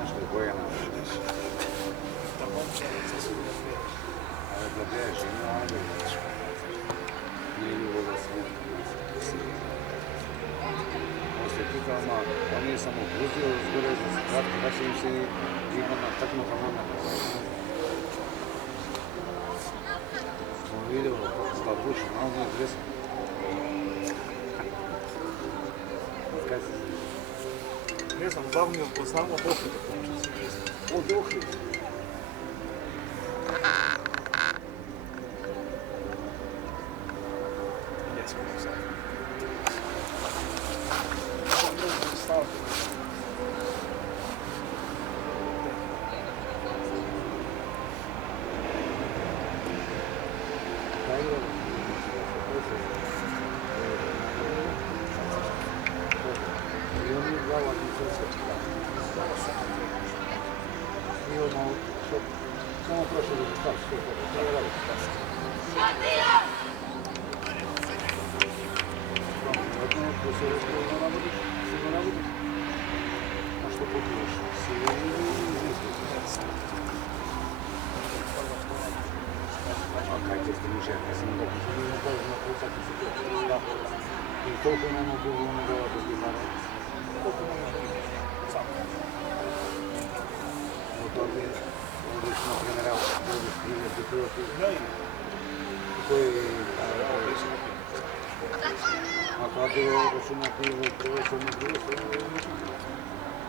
Nešto Bojana. Da bježi, ajde. Nije ljubo da se poslije tukama, on nije samo pustio zgore za kratko, da će im se imati taknuta mama. Smo vidjeli kako se da duša, malo nije zresno. Kaj se zna? Ne znam, davno poznamo Ohrid. Od Ohrid. Samo prošle rezultat, što je to radi. Ako se ne navodiš, a što pokrivaš? A kaj će ste niže? Ja sam da ne kažem na polsaki se to. I koliko imamo bilo onoga bez gitara? Koliko imamo bilo? Samo. Ovdje smo generalno, ovdje primjeti proti. Koji ako je bilo računati u prveću na drugu stranu,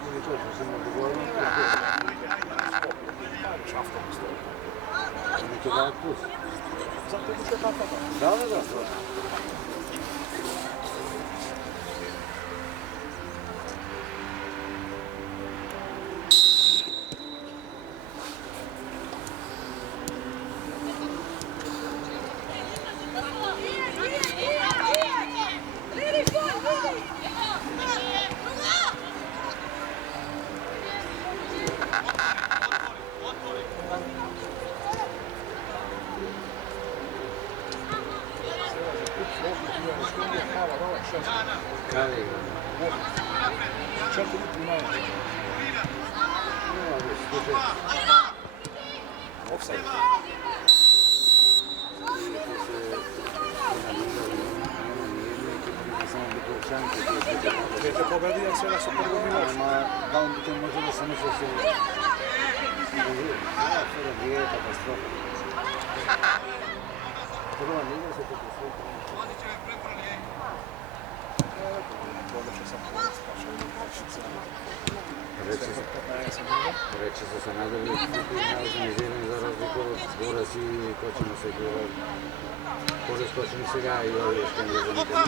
ili to što se ne dogovorimo, ili to daje plus. Zato je to tako da. Da. Kada je igra? 4 minuta najveće. Offside. Ćete pobedi, jer sve su prvo minuta. Da on bi te može da se nešto se... Prva je katastrofa. Prva liga se katastrofa. Reći se sa nadalje organizirani za razliku od Boras i ko ćemo se gledati. Može skočeni сега и ови ще не замитаме.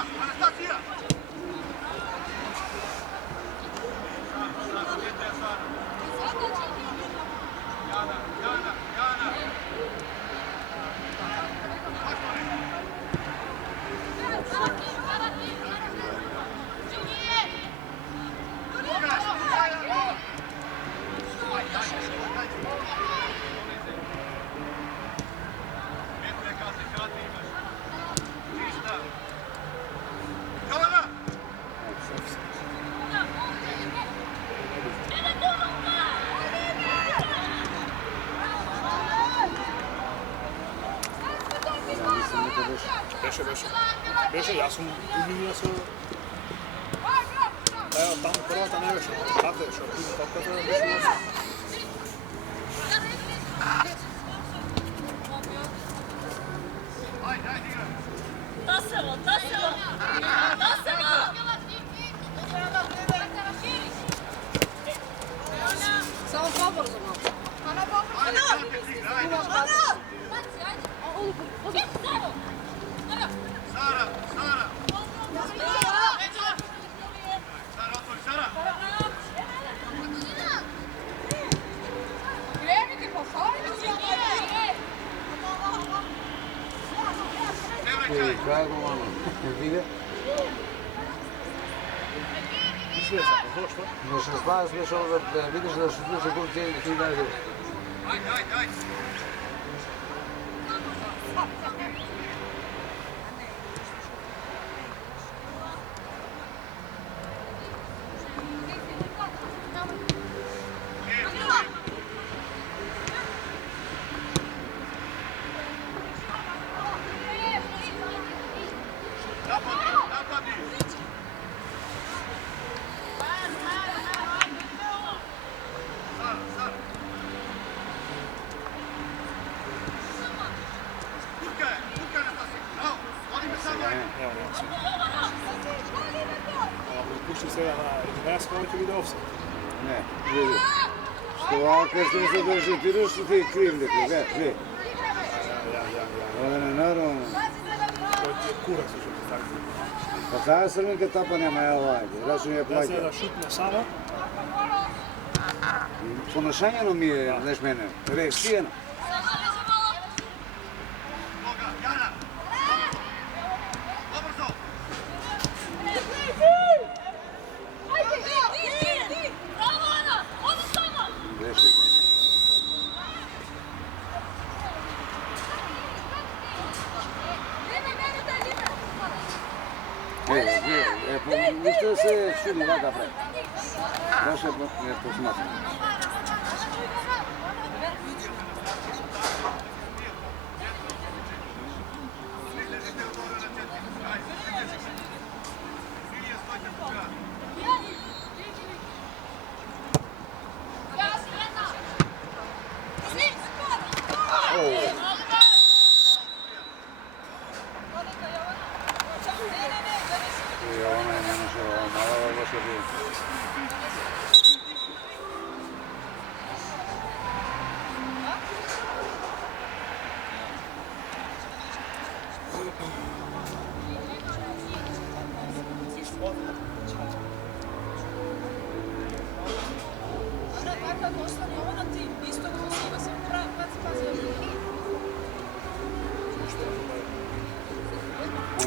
Beše, ja sam uvinio se... Evo, tamo prvata ne veša, tako je što, tako da je beše nosa. Taselo! Samo pobrzo malo. Sara! Kaj go ono? Vide? Izveza, zašto? No 16 još ovo da vidiš da što duže gol cijeli ti najde. Ajde. pušti se na 11, koliko vide offset. Ne, vidi. Što ovako što se drži, ti ruši ti kriv neko, gledaj. Ovo je nenormalno. To je kurac što ti tako. Pa ta Srbinka tapa nema, evo ajde, račun je Ja plaća. se da šutne samo. Ponašanje mi je, znaš mene, reakcijeno. Noga, Jana! Obrzo! Bravo, Ana! Odi sama! Greši. Нищо се чуди вака пред. Беше е посматривано. Ona je ne može, malo loše bilo.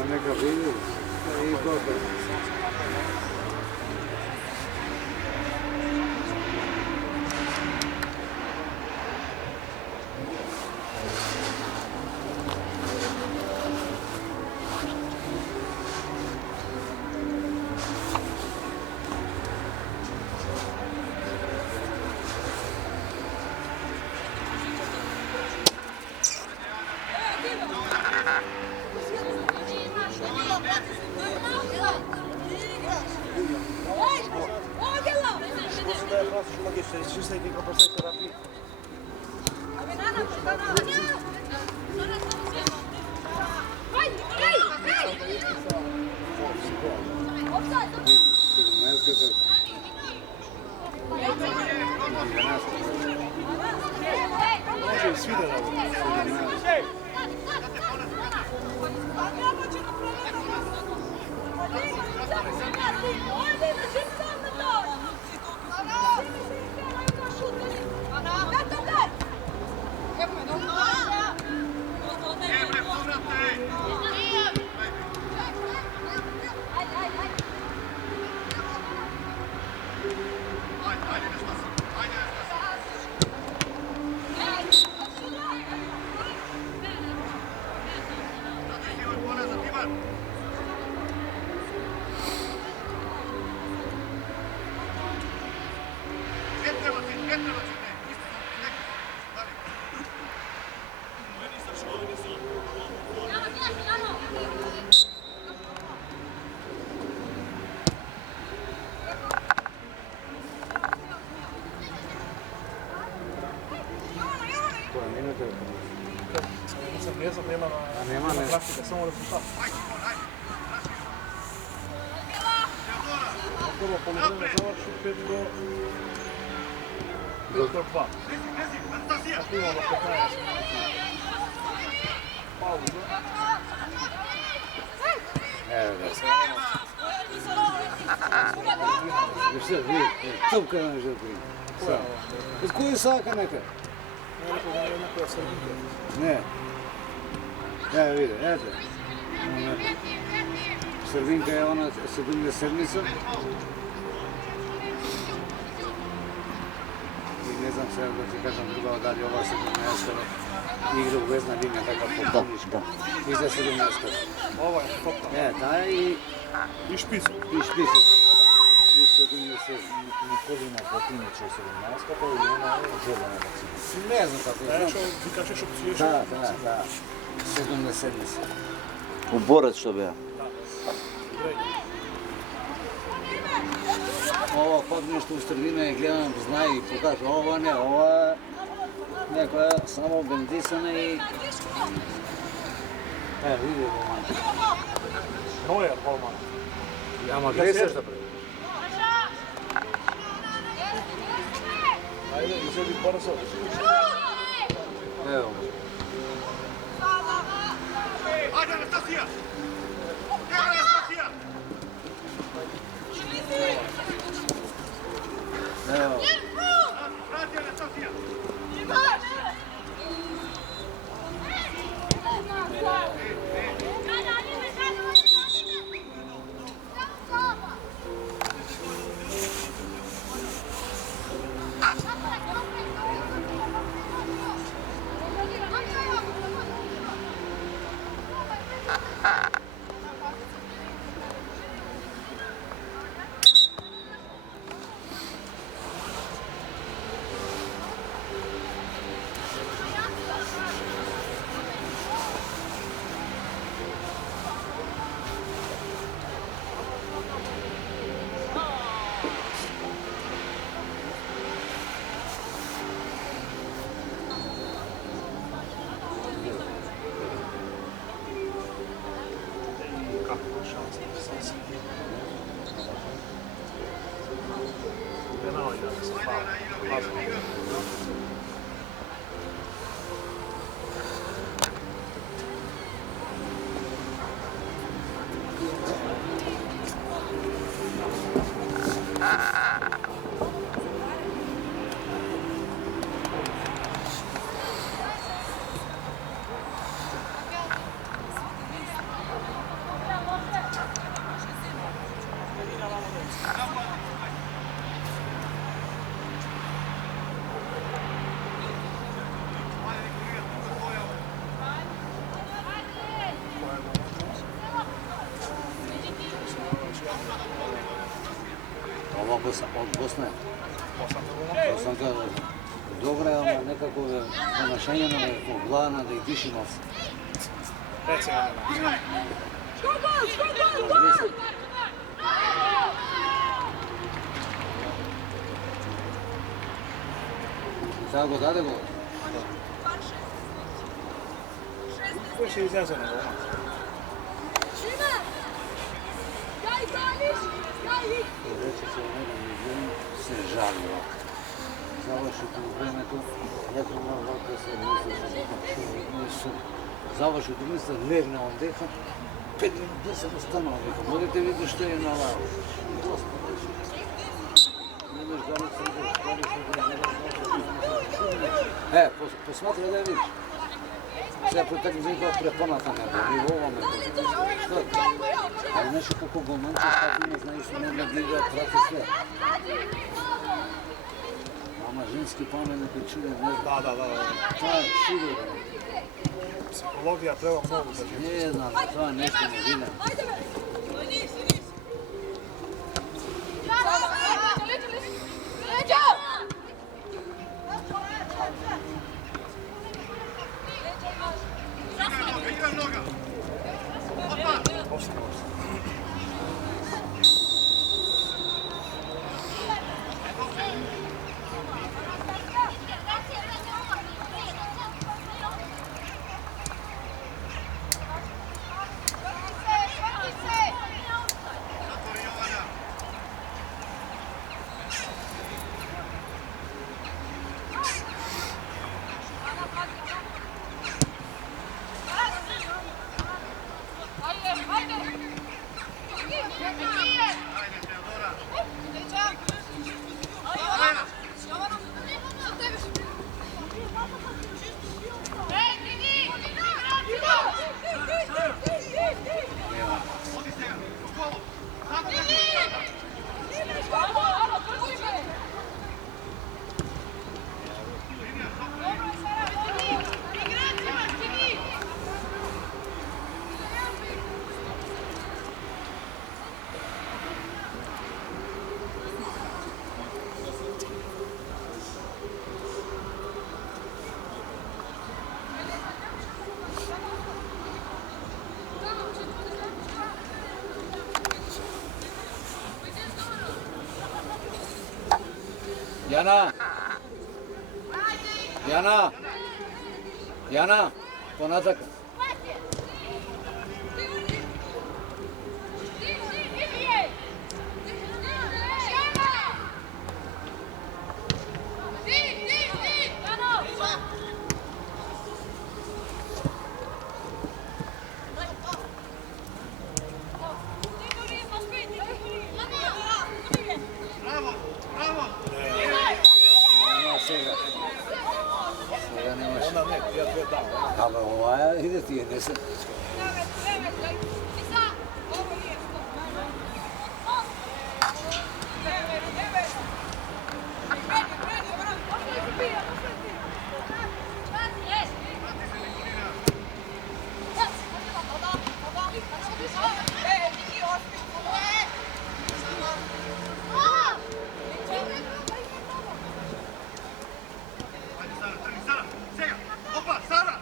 Neka vidi i gotovo. Može i svi da rade. Emre, povrati! Ajde, nešto si. Ajde, nešto si. Zadrži ovaj poraz za Timan. Ne treba ti, ne. Isto sam neki. Dali. Koja minuta je to? Ne znam, nema na praktika, samo rezultat. Ajde, Timon, ajde. Prvo polovreme završi 5 do 2. Rezi, Anastasija! Tu imamo 15. Pauza. Evo ga. Šta, vidi, topka nam želi. Od koji je saka neka? Ne rekao da je jednako je Srbinke. Ne. Evo vidi, eto. Srbinka je ona 77-nica. I ne znam sve da ti kažem druga da li ova 17 igra u vezna linija, takav popolnička. Iza 17. Ovo je topka. Taj i špicu. špisac. I 77. Nikolina Potinić je 17, pa je ona željena vakcina. Ne znam kako je. Što ti kažeš opciješ? Da. 77. U Borac što bi ja. Ovo kod nešto u Srbine gledam, zna i pokaže ovo ne, ova neka je samo bendisana i... Evo vidi ovo man. Neuer, Holman. Ja ma gdje se šta pre? Ajde, izvedi brzo. Evo. Ajde, Anastasija! Evo Anastasija! Evo. Vrati Anastasija! Kakva šansa, sasvim. Penal igra se, hvala. Ova od Bosne. Bosanka dobra je ona nekako ponašanje nam je glavna da ih dišimo. Reci nam nema. Tako, dade go. Više izjazano ovo. Reći se u jednom se žalio. Završiti u vremetu, jako malo da se nisu završiti u misle, legne on deha, 5 minuta se ostanu ovdje. Možete vidjeti što je na lavu. Ne znaš da li se ideš, da li se ideš. Posmatri da vidiš. Sve protekli preponata nebo, ni u ovome. Što? Ali nešto kako golmanci stabilno znaju što ne nadigra, prate sve. Mama ženski pamet ne pričuje, ne znam. Da. To je sigurno. Psihologija treba mnogo da živi. Ne znam, to je nešto ne vidim. Igra noga! Jana, ponatak. Ti! da, ona. Ali ova ide ti, ne se... Opa, Sara!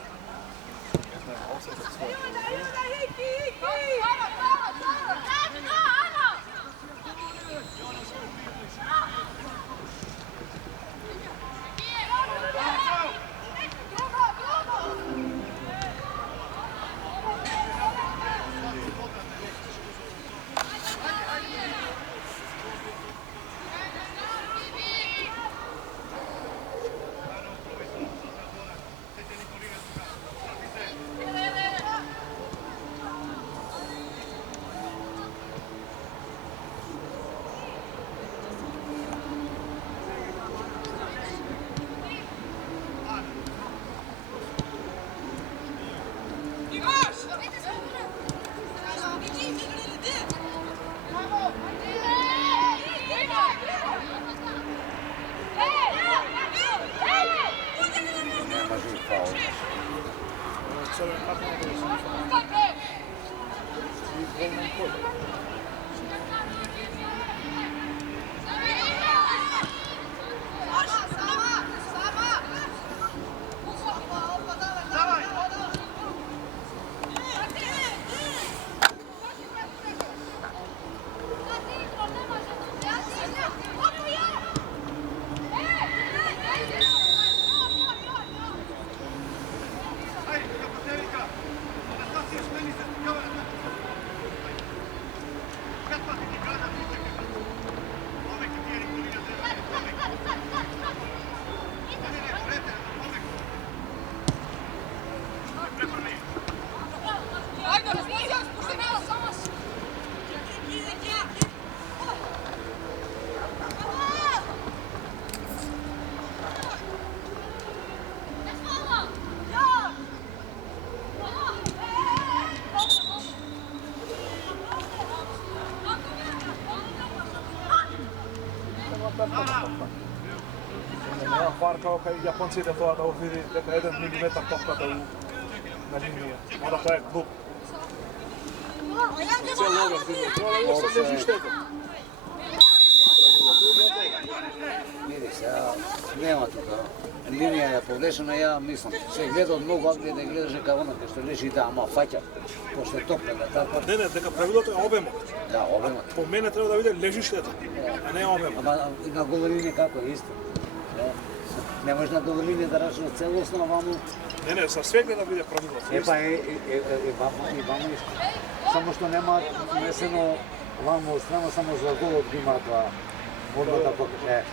Crvena karta na dobiju. I volno kod. Nema par kao kad Japonci ide to da vidi neka 1 milimetar topkata na liniji. Onda to je klub. Cijelo ovo zbilo. Ovo se leži šteta. Vidi se, nema tu kao. Linija je pogrešena, ja mislim, se gleda od mnogo ovdje da gledaš kao ono što leži tamo, faća, pošto je toplena, tako. Ne, neka pravilото je обемот. Da, obema. Po mene treba da vide ležištето, a не обемот. Ама на гололинија како е исто. Не може на гололинија да рачнеш целосно, ваму... Не, за све гледа виде правилото. Епа ваму исто. Само што нема внесено ваму страна, само за голот ги има тоа. Одма да покаже.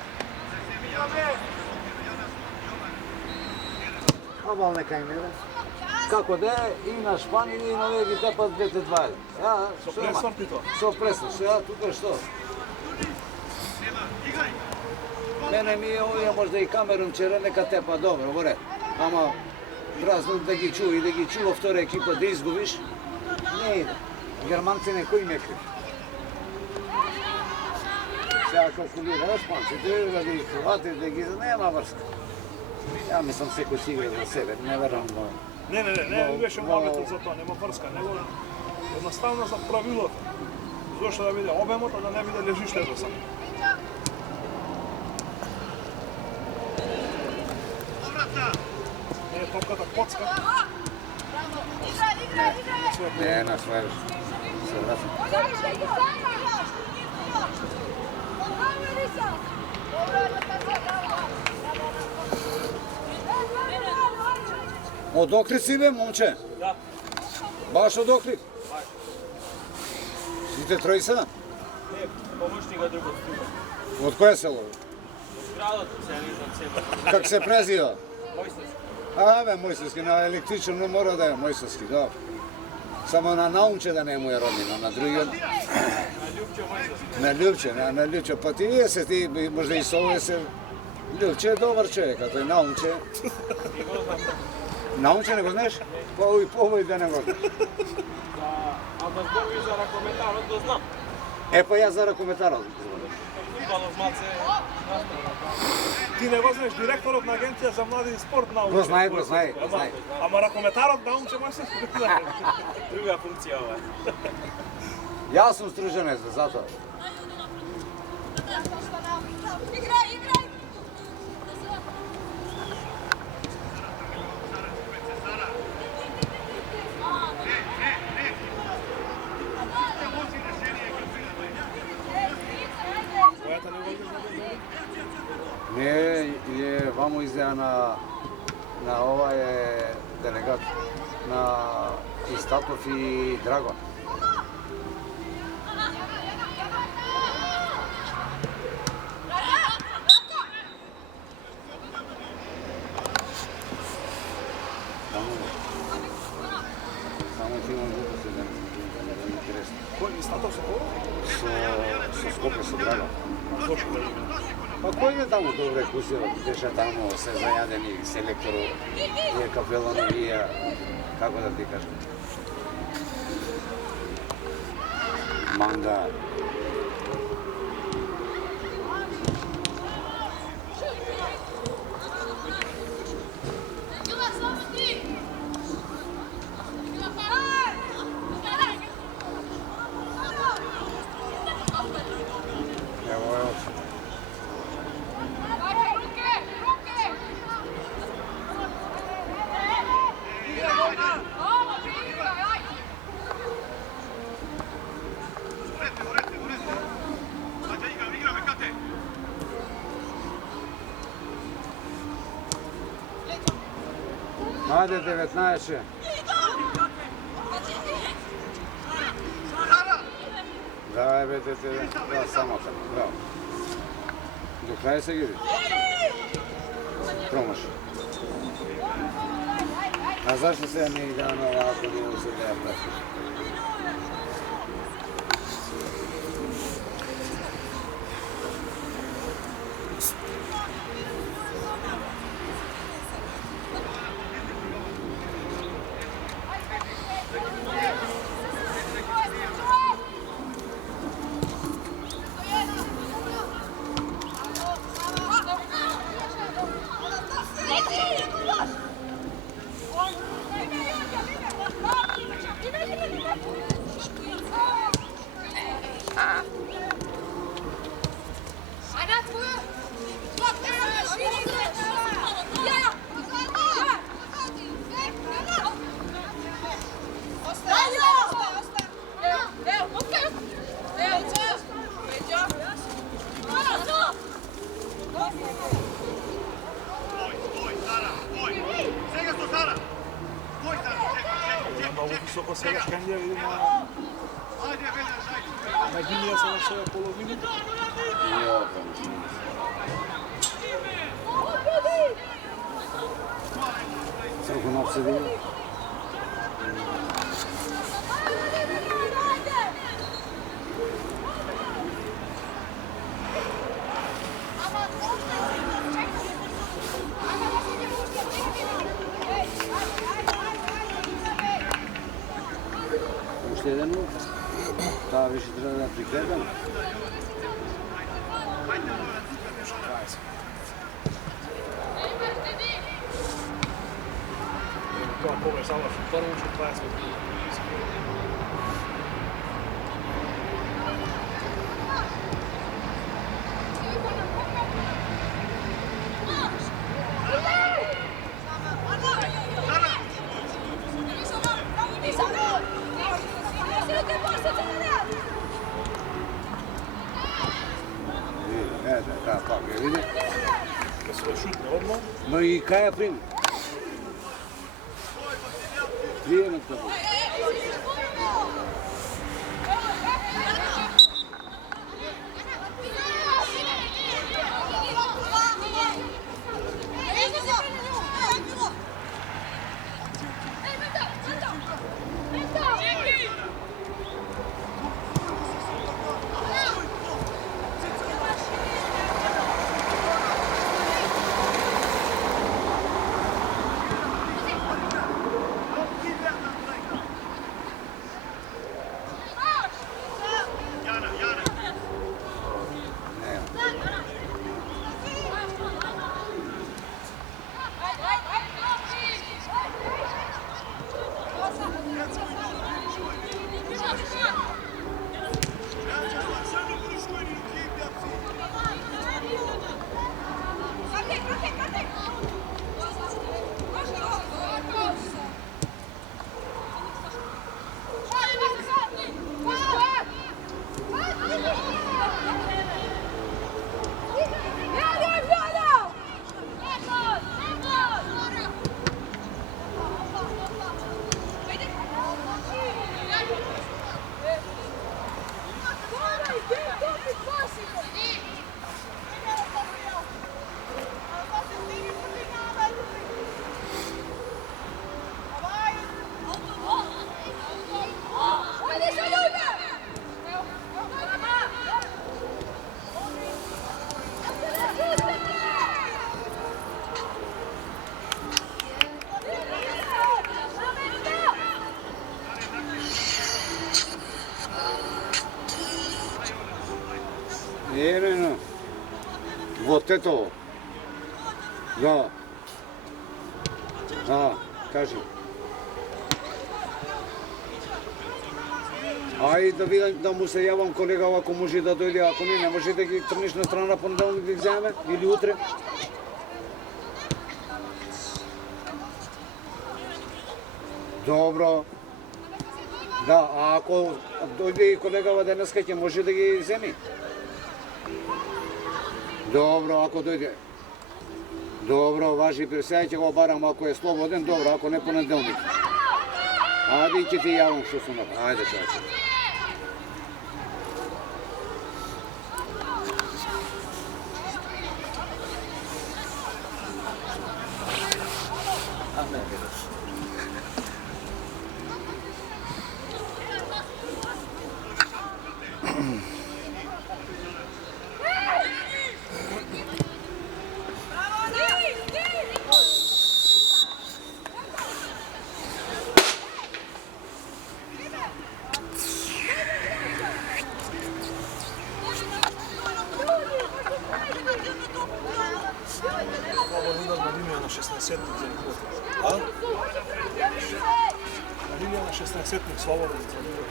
Ама нека им еде. Како да е, и на Шпанија и на овие ги тепат двете дваји. Со пресвар ти тоа? Со пресвар, сега тука што? Мене ми е овие можда и Камерун чере нека тепа добро, во ред. Ама празно да ги чува и да ги чува втора екипа да изгубиш, не иде. Германци некој ме крив. Сега калкулира шпанците, да ги хватите, да ги нема врска. Ја мислам секој си игра за себе, не верам но... Не беше мометот за тоа, нема врска, него едноставно за правилото. Зошто да биде обемот, а да не биде лежиштето само. Не, топката коцка. Не, на своја се врати. Од Охрид си бе, момче? Да. Баш од Охрид? Баш. Сите тројца? Не, помошника другот стуга. Од кое село? Од градот се изад себе. Как се презива? Мојстовски. Бе, Мојсовски, на електричен не мора да е Мојсовски, да. Само на наумче да не му е роднина, на другиот... На Љупче Мојстовски. На Љупче, па ти вие се, ти можда и со овие се... Љупче е добар човек, а тој наумче... Научен го знаеш? Повој да не го знаеш. А да зборуваш за ракометарот го знам. Па јас за ракометарот зборувам. Фудбалов маце. Ти не го знаеш директорот на агенција за млади и спорт научи. Го знае, го знае, го знае. Ама ракометарот научи масе. Друга функција ова. Јас сум струженец, затоа. Играй, играй! Твојата не го знаеш? Не, е вамо изеа на ова е делегат на Истапов и Драгон. Само ти имам глупости да не ми интересно. Кој Истатов се кого? Со Скопје, со Драгон. Зошто да има? Па кој не таму добре кусија, беше таму се зајадени селектору, и капелановија, како да ти кажам. Манга. Ево е општо. Ајде 19. Да, бе, да, само така, браво. До крај се ги промаши. А зашто се не иде на ова, ако не се да ја прескаш? Много високо сега Шкандија види на линија се на своја половина. Срокунов се види. Уште еден лук. Таа више треба да прикредам. Тоа повеќе заврши прво, што 20 минути. Да, пак ја види. Ке се шутне одма. Но и кај ја прими? Приемната го. Именно. Вот это. Да. Да, кажи. Ајде да видам да му се јавам колега ако може да дојде, ако не може да ги трнеш на страна понеделник да ги земе или утре. Добро. Да, а ако дојде и колегава денеска ќе може да ги земи. Добро, ако дојде. Добро, важи, сега ќе го барам ако е слободен, добро, ако не понеделник. Ајде и ќе ти јавам што сум направил. Ајде, чајче. Слободен на линија на 16-тник за игрот. А? На линија на 16-тник слободен за игрот.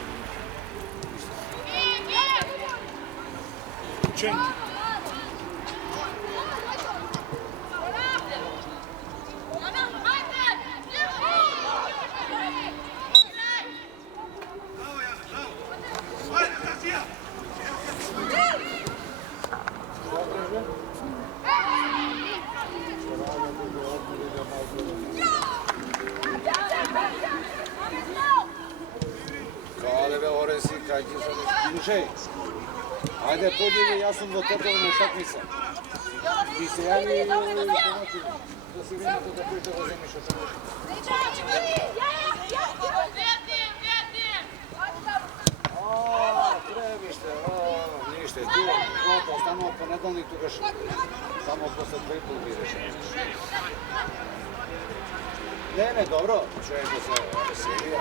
Ченки. Каде бе, Ореси, кај ти се слушај. Ајде поđи, јас сум во тетовна утакмица. Ти се јави и да си видите да кој да земиш од себе. Требиште, ниште, ти останува понеделник тогаш, само после 2,5 бидеш. Не, добро, човек да се весели,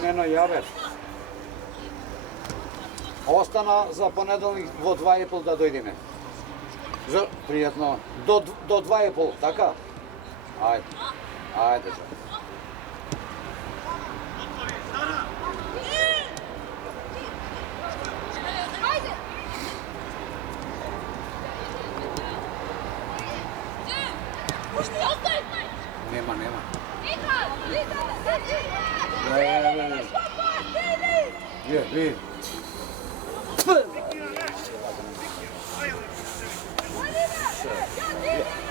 Нено јавев. Остана за понеделник во 2,5 да дојдеме. Пријатно. До 2,5, така? Ајде. Ајде, жа. Нема. Ви.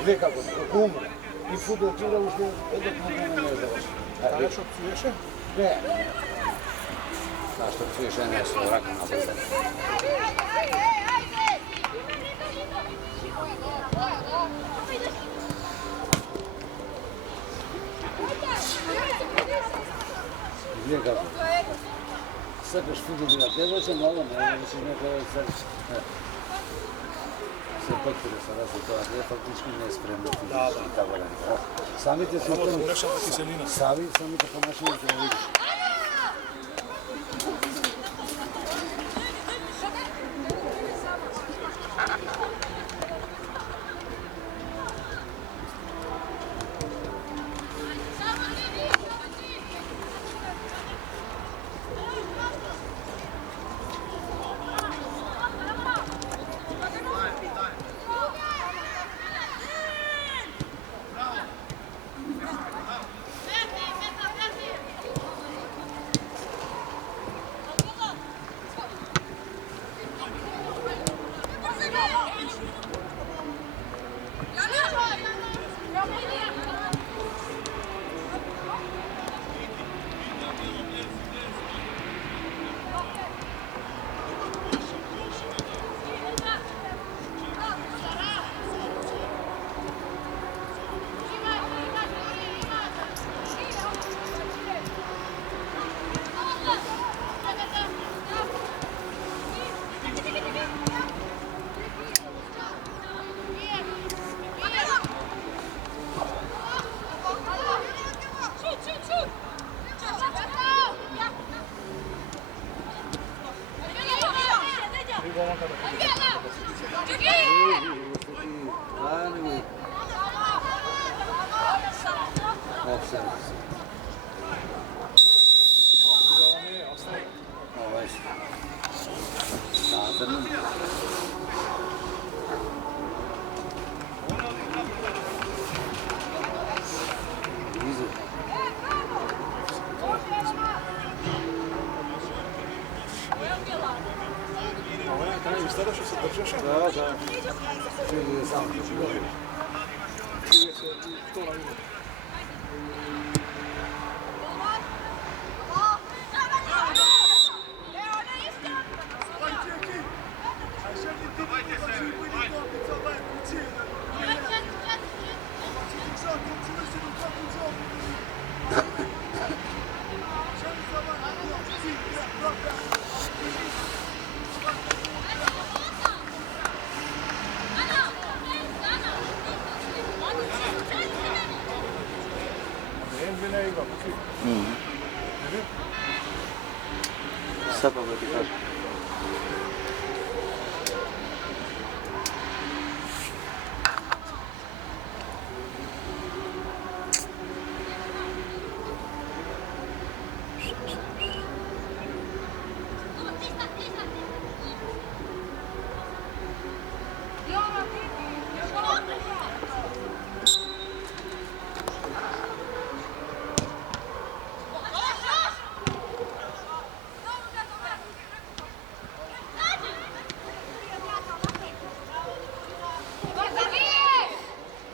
Гледа како умре. И фудбал игра уште едно проблем не заврши. Знаеш што псуеше? Не. Знаеш што псуеше не со рака на базар. Гледа како. Сакаш фудбал да гледаш, мало не, значи некој се потпира се рази тоа, не фактички не е спремно физички и така дале. Самите симптоми, самите понашања ќе го видиш. Držeš je? Da, da. Čili je sam to čuvario. Čuje se to na vidu. Ne igra, svi. Sad pa ti kažem.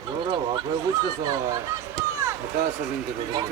Dobro, ovako je vučka sa ova. A kada sam intervjuo?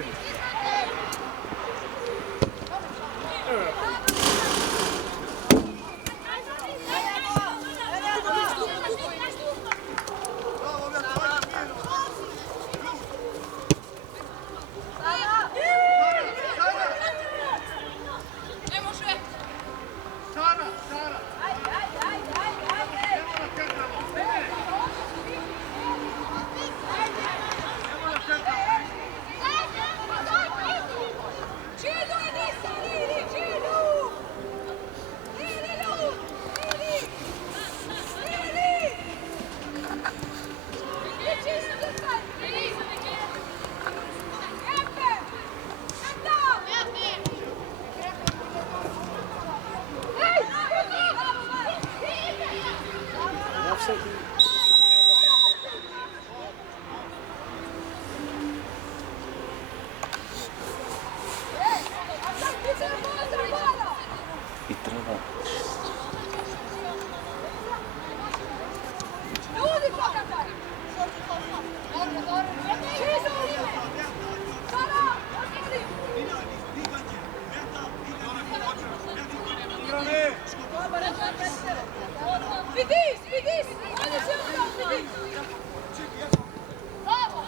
I treba. Vidiš, vidiš, oni se upravo, vidiš. Bravo,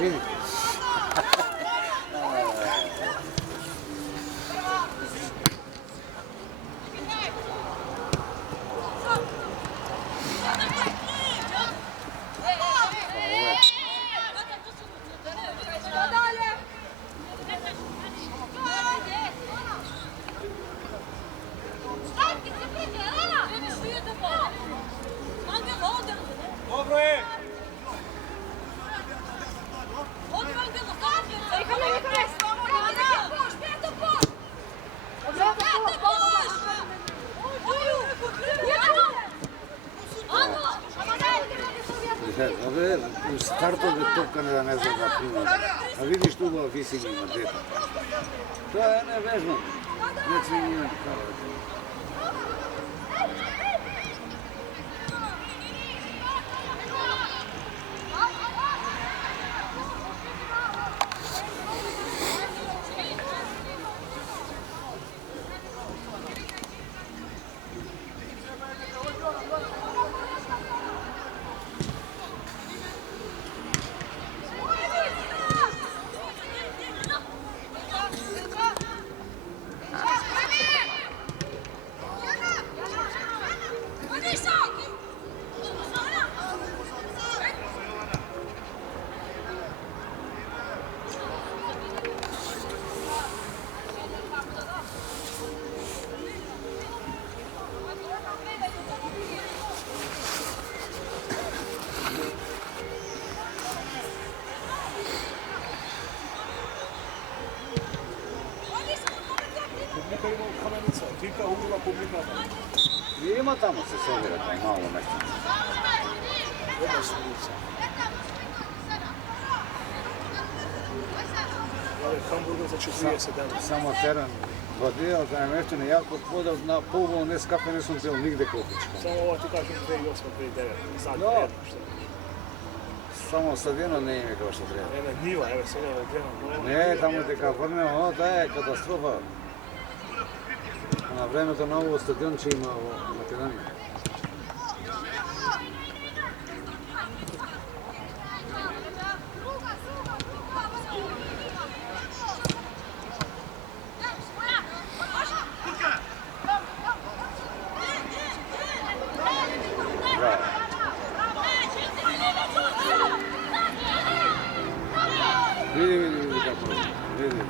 Vidi. Dobro je! U startu bi topkane da ne znam da prima. A vidiš tu ga visi njima deta. To je nevežno. Neće njima kao. Tika ima kamenica, Tika ubila publika. Ima tamo se servira tam malo nešto. Oba stolica. Ali hamburger za 40 dana. Samo teren vodijel da je meštine jako podal na polovno ne skape nisam htjel nigde kupička. Samo ovo ti kažem 2008, 2009, sad Da. jedno što. Samo stadiona ne ime kao što treba. Ene njiva, evo se evo gledam. Ne, tamo te kad vrnemo, da je katastrofa. Na vreme to novo stadion će ima u Makedoniji. Bravo. Vidi kako je. Vidi.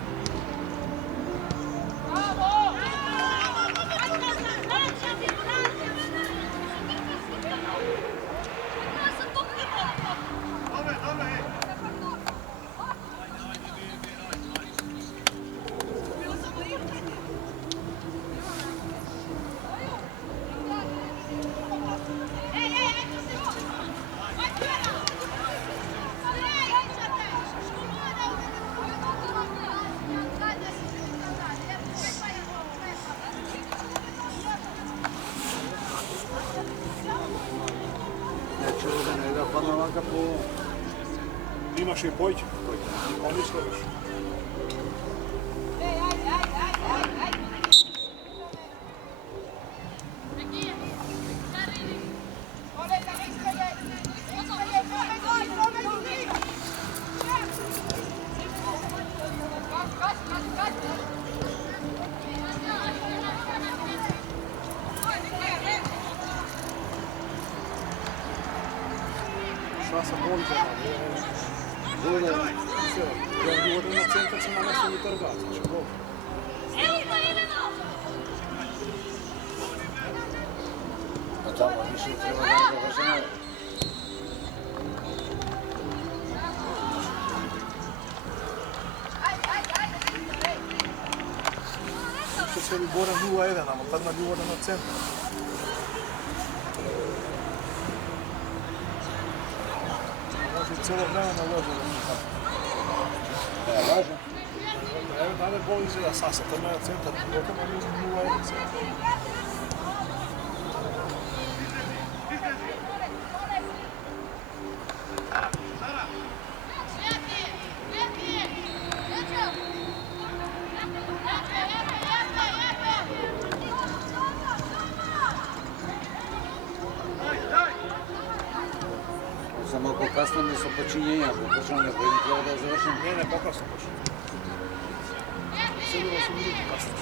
Imaš i pojć, pomisliš. Šta sam bolj Bude. Ja govorim na centar se namestili trgac, znači bol. A tamo više treba da završeno. Što se li Bora 0-1, amo tad na Ljubora na centar. Može cijelo vremena lože rezultat. Da, važno. Evo dane bol izgleda sasa, tad na centar, gotovo na 0-1 centar. Samo ako kasnije su počinjenja, ako počnemo neko im treba da je završen. Ne, pokasno baš. Sigurno su minuti kasno.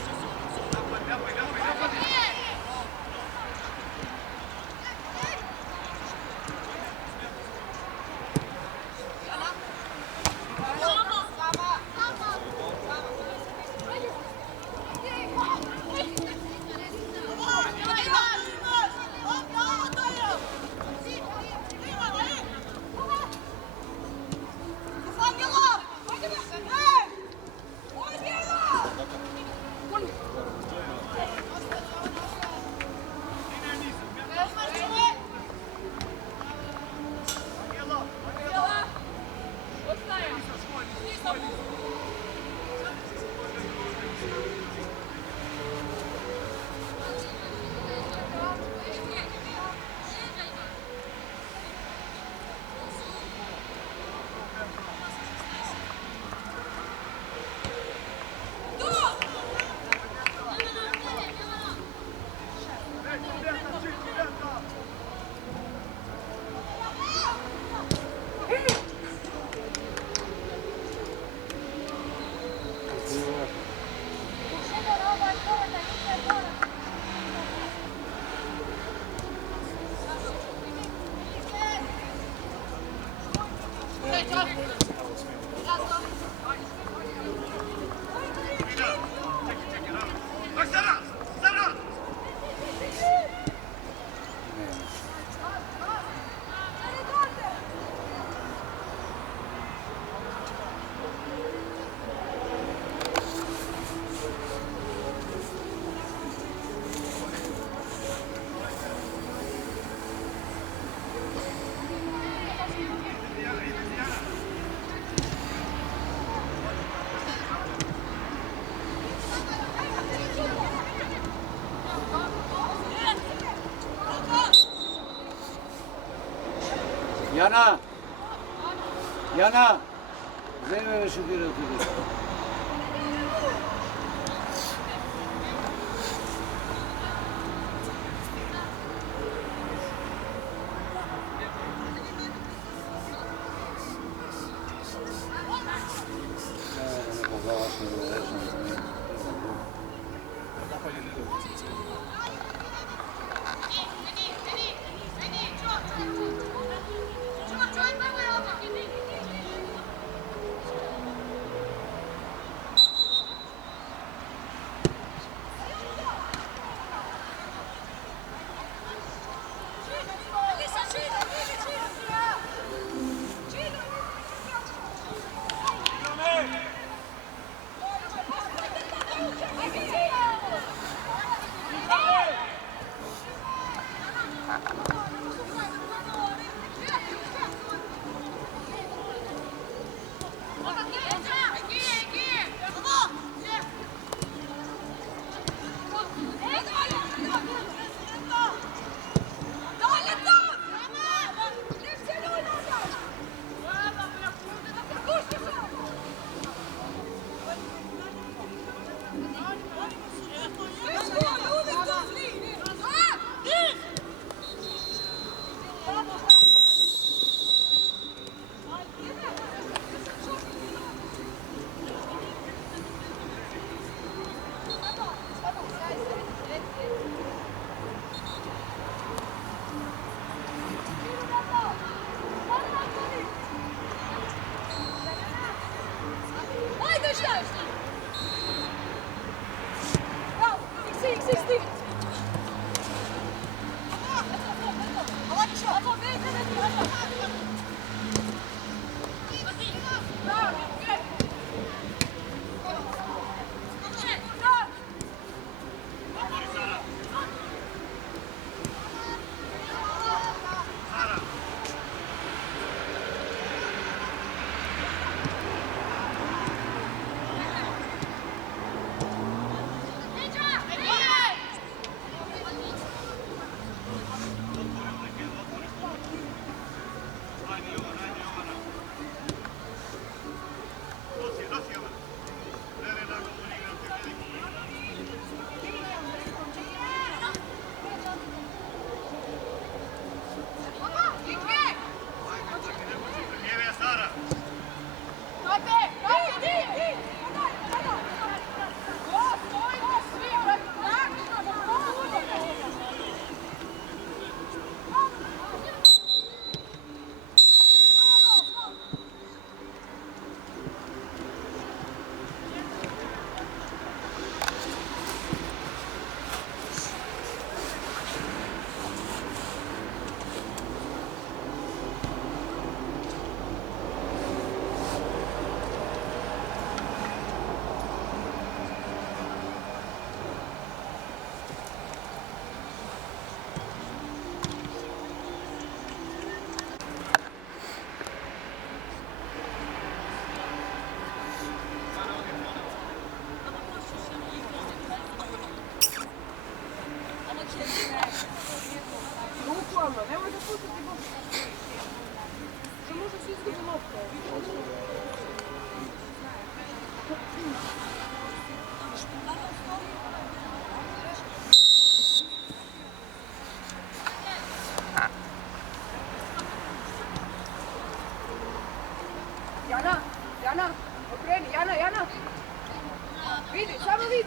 Jana! Jana! Вземи ме шокира туди. Jana, okreni, Jana. Vidi, samo vidi.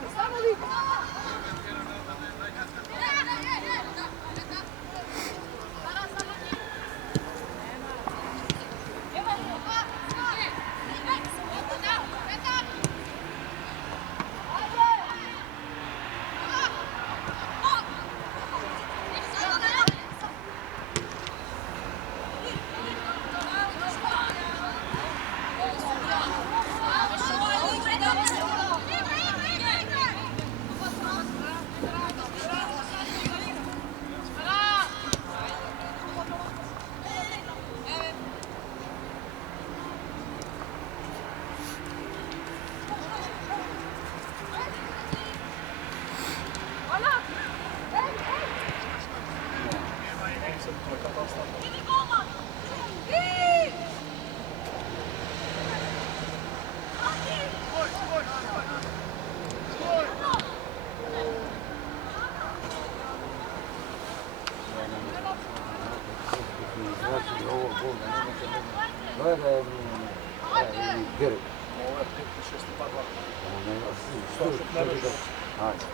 gleda Grk. Ovo je 5-6 pa 2. Ajde.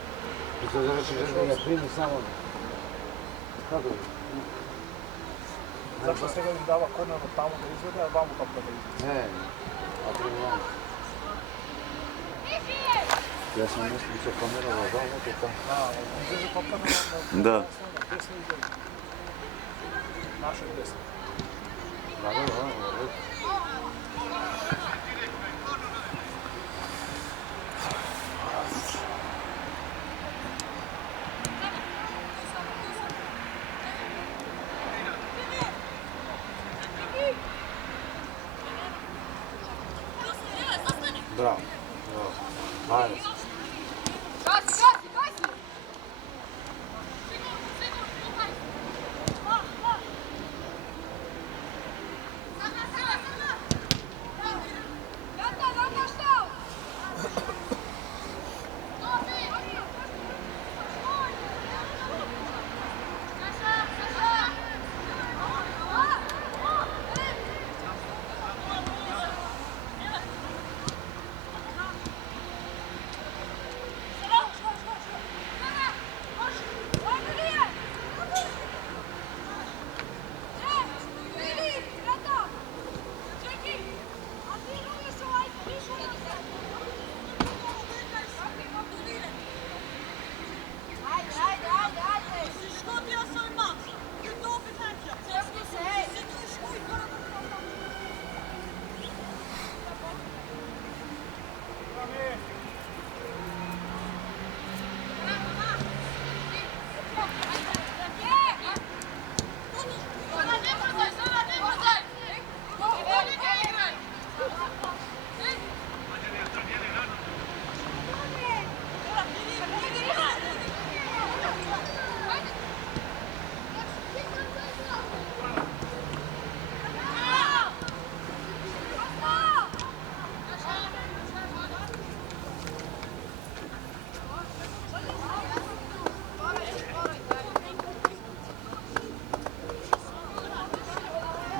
I to da reći da ja primi samo... Kako je? Zašto se ga im dava kornero tamo da izvede, a vamo kako da izvede? Ne, a primi vam. Ja sam mislim se kamerala vamo, to tam. Da, izvede topka na Da. desno izvede. Naše desno. Da. Bravo. Ajde. Gasi!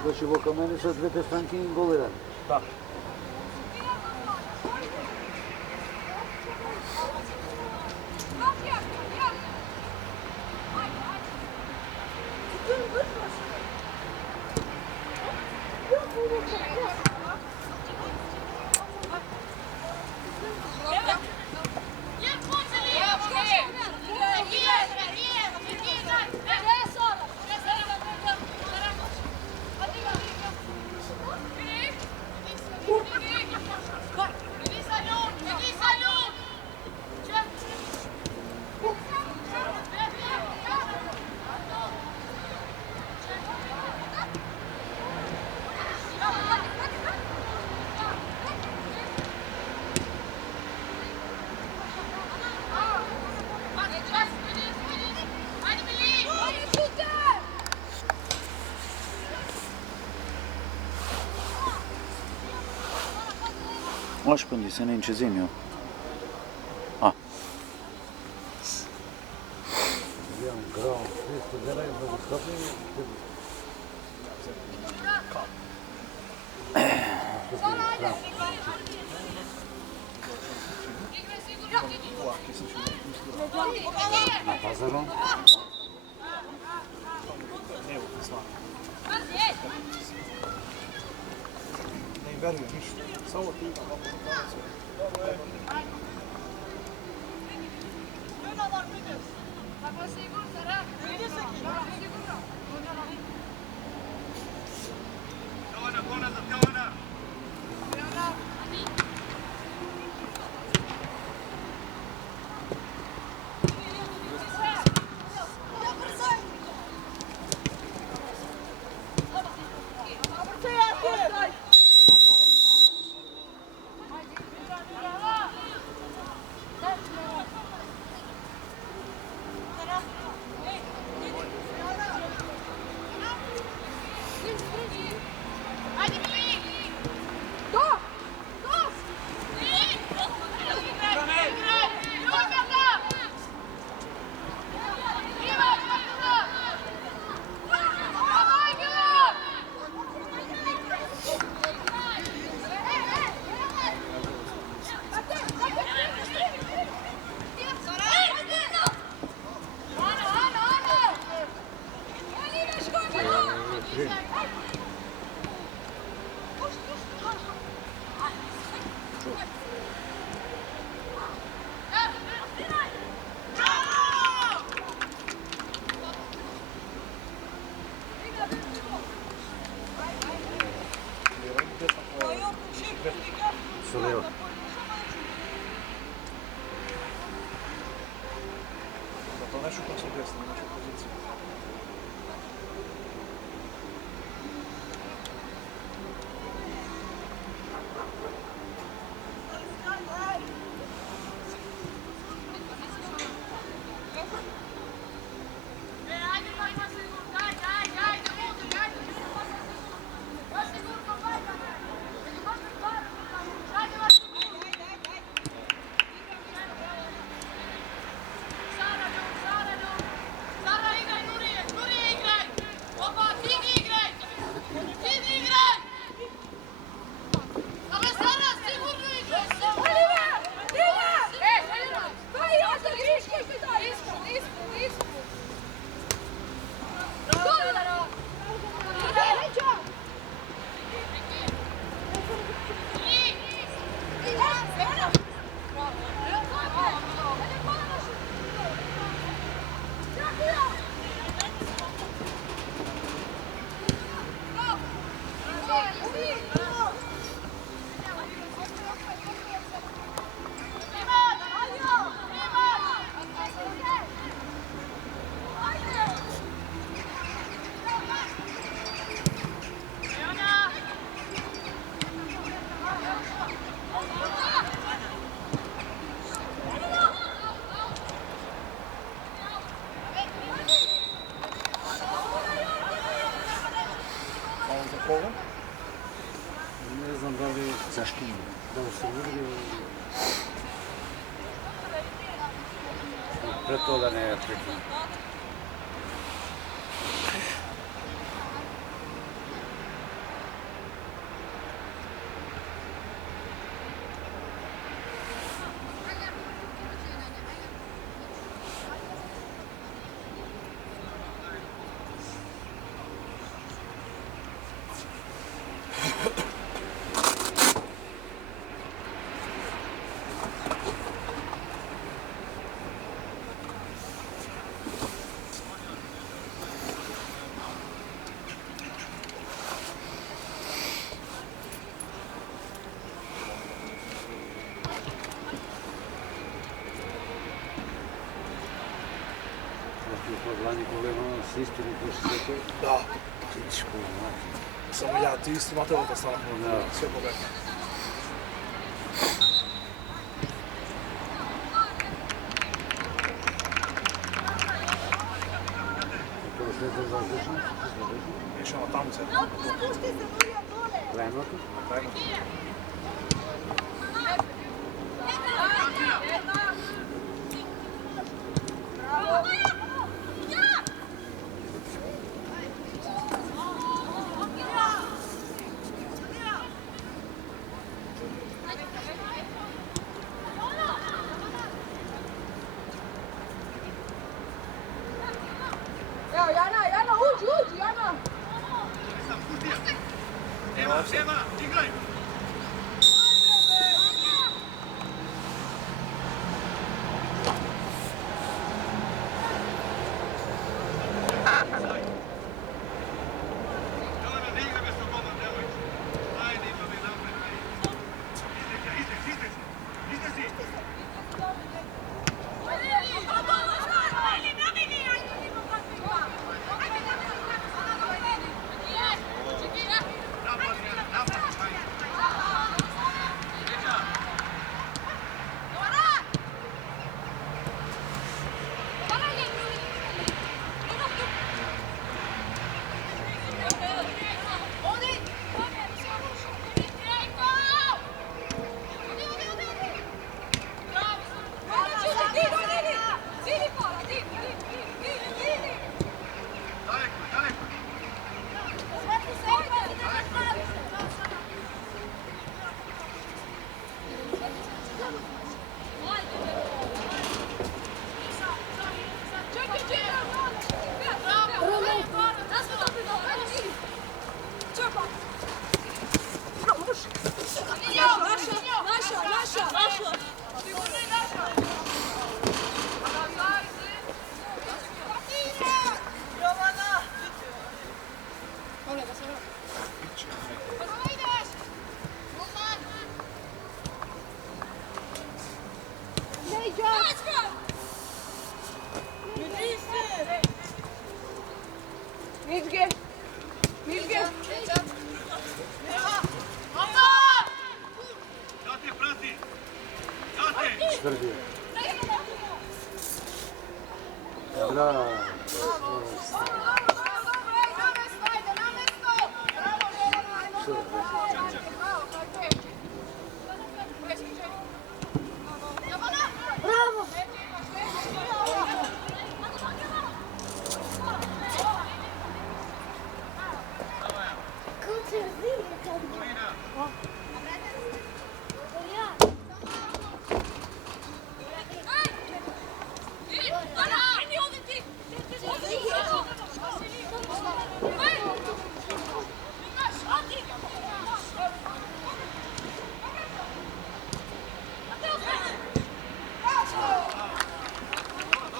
Znači, oko mene sa dvete stranke ingolirane. Da. Aspendi, se ne incesini. Ah. Jedan grao, 300 dela je mnogo skapnije. Na pazaru? Evo, stvarno. Ne im verujem ništa. Samo ti ima ovako zapravo. Ajde, Mili! Soleo. Zato ne šutam sa desne, imaš u poziciji. Koga? Ne znam da li zašto da li se vidio pre toga ne je prekinuo. Lani govorimo s istinu prošli sve to? Da. Tičko, znači. Samo ja, ti isto imate ovo da stavamo. Da. Sve pobedne. To sve za završeno? Išamo tamo sad. Trajno tu? Trajno. Evo, Jana, uđi, Jana! Nema, igraj! tvrdi. Bravo.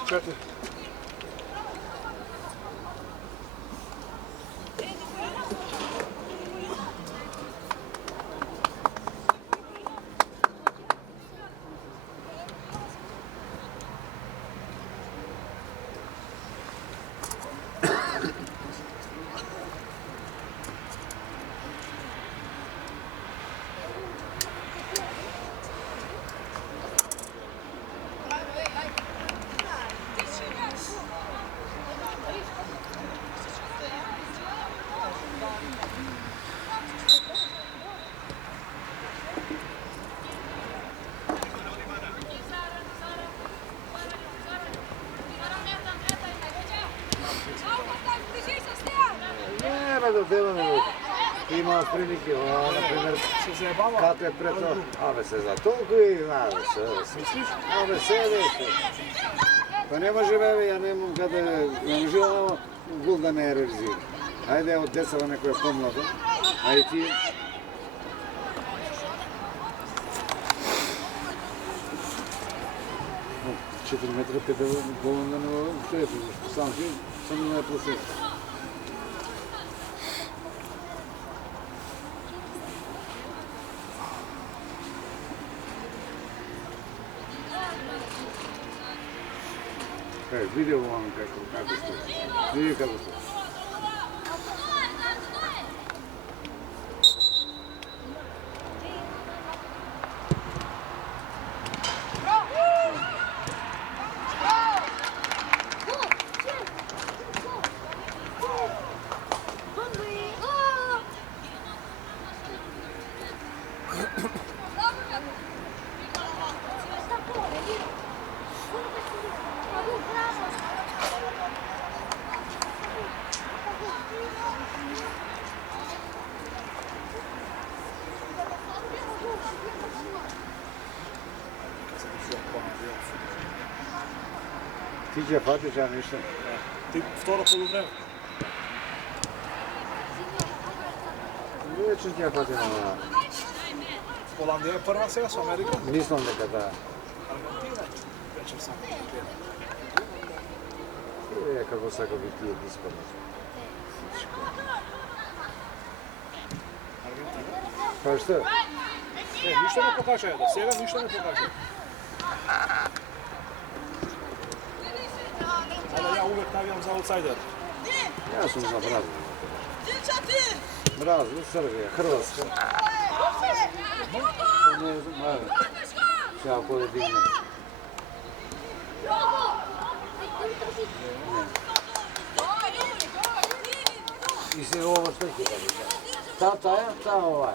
Četiri. Nema do dela nego ima prilike, na primjer, Se zajebava? kad je preto, ave se za toliko i znaš, ave sede se. Pa ne može veve, ja ne mogu kada, ne može ovo gul da ne realizira. Ajde, od decava neko je pomlado, a i ti. 4 metra kada je dovoljno na štetu, sam ti, samo ne prosjeti. Vidio vam kako ste. Vidi kako ste. Ti će fatiš, ja ništa. Ti vtoro poluvreme. Neću ti ja fatim na... Holandija je prva сега s Amerikom. Mislim neka da... Argentina večer sam. Kako sako bi ti je dispadno. Pa što? Ništa ne pokaže, do сега ništa ne pokaže. Ali ja uvek navijam za outsider. Ja sam za Brazil. Brazil, Srbija, Hrvatska. Ne znam, ajde. Sjao ko je divno. I se ovo što ti kaže? Ta je, ta ova.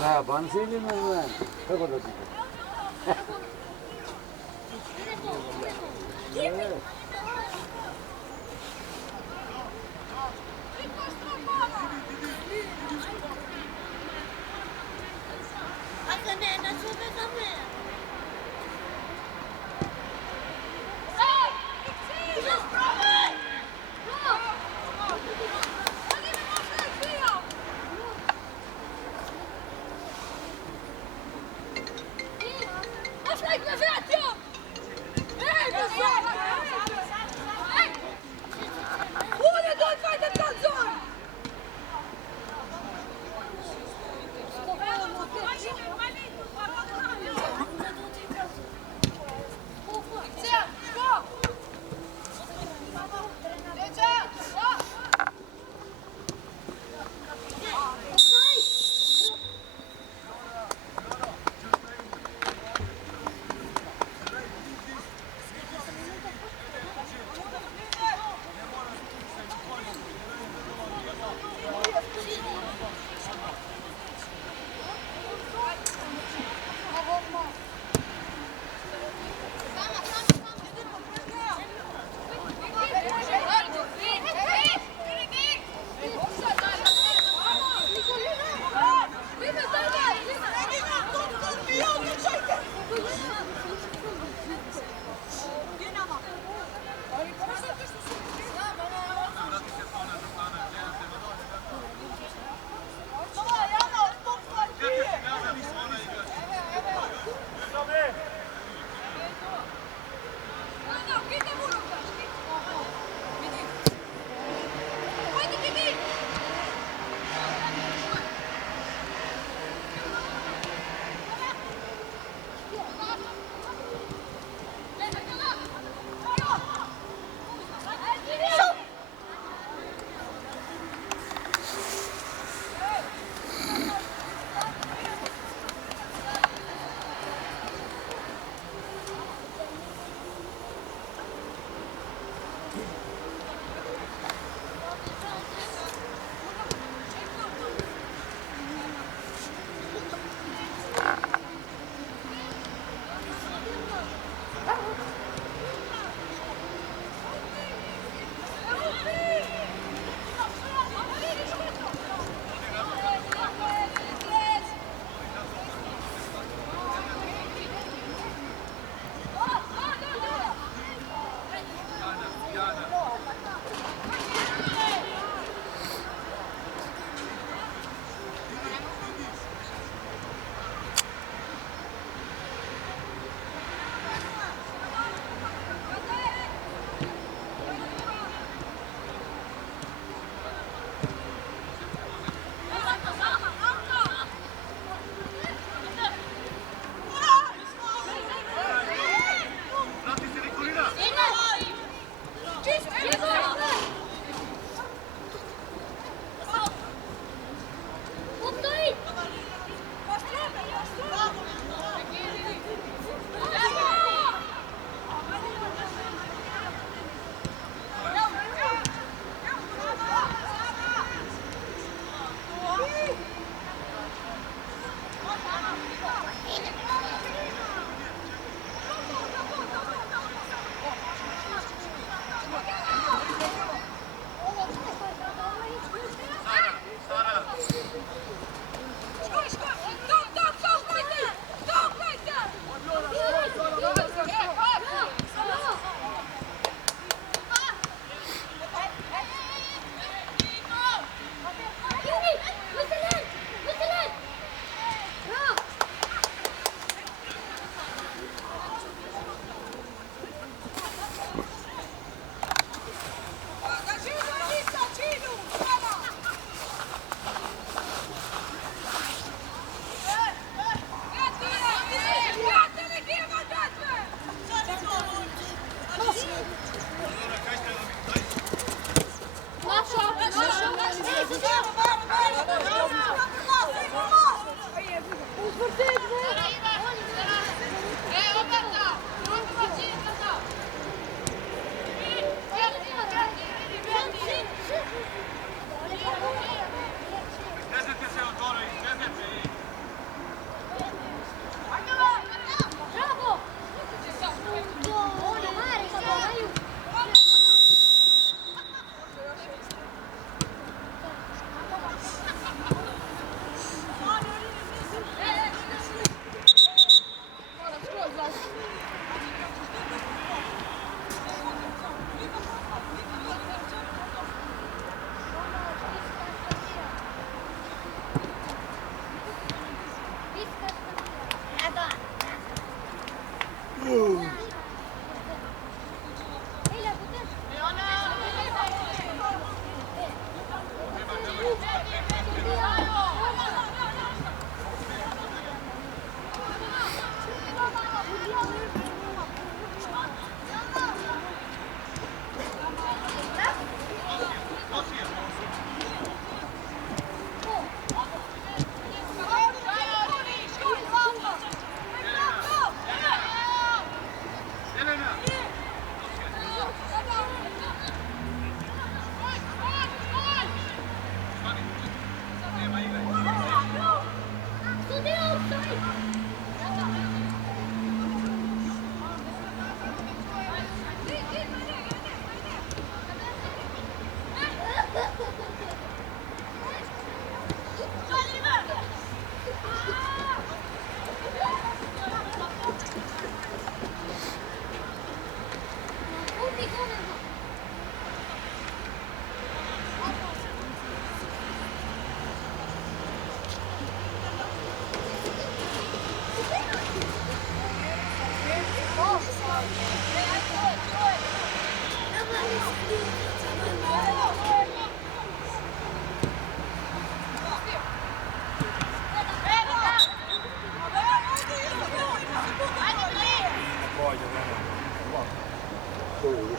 Za banci ili ne znam? Kako da ti kaže? Aspetta, Vecchio! Ehi,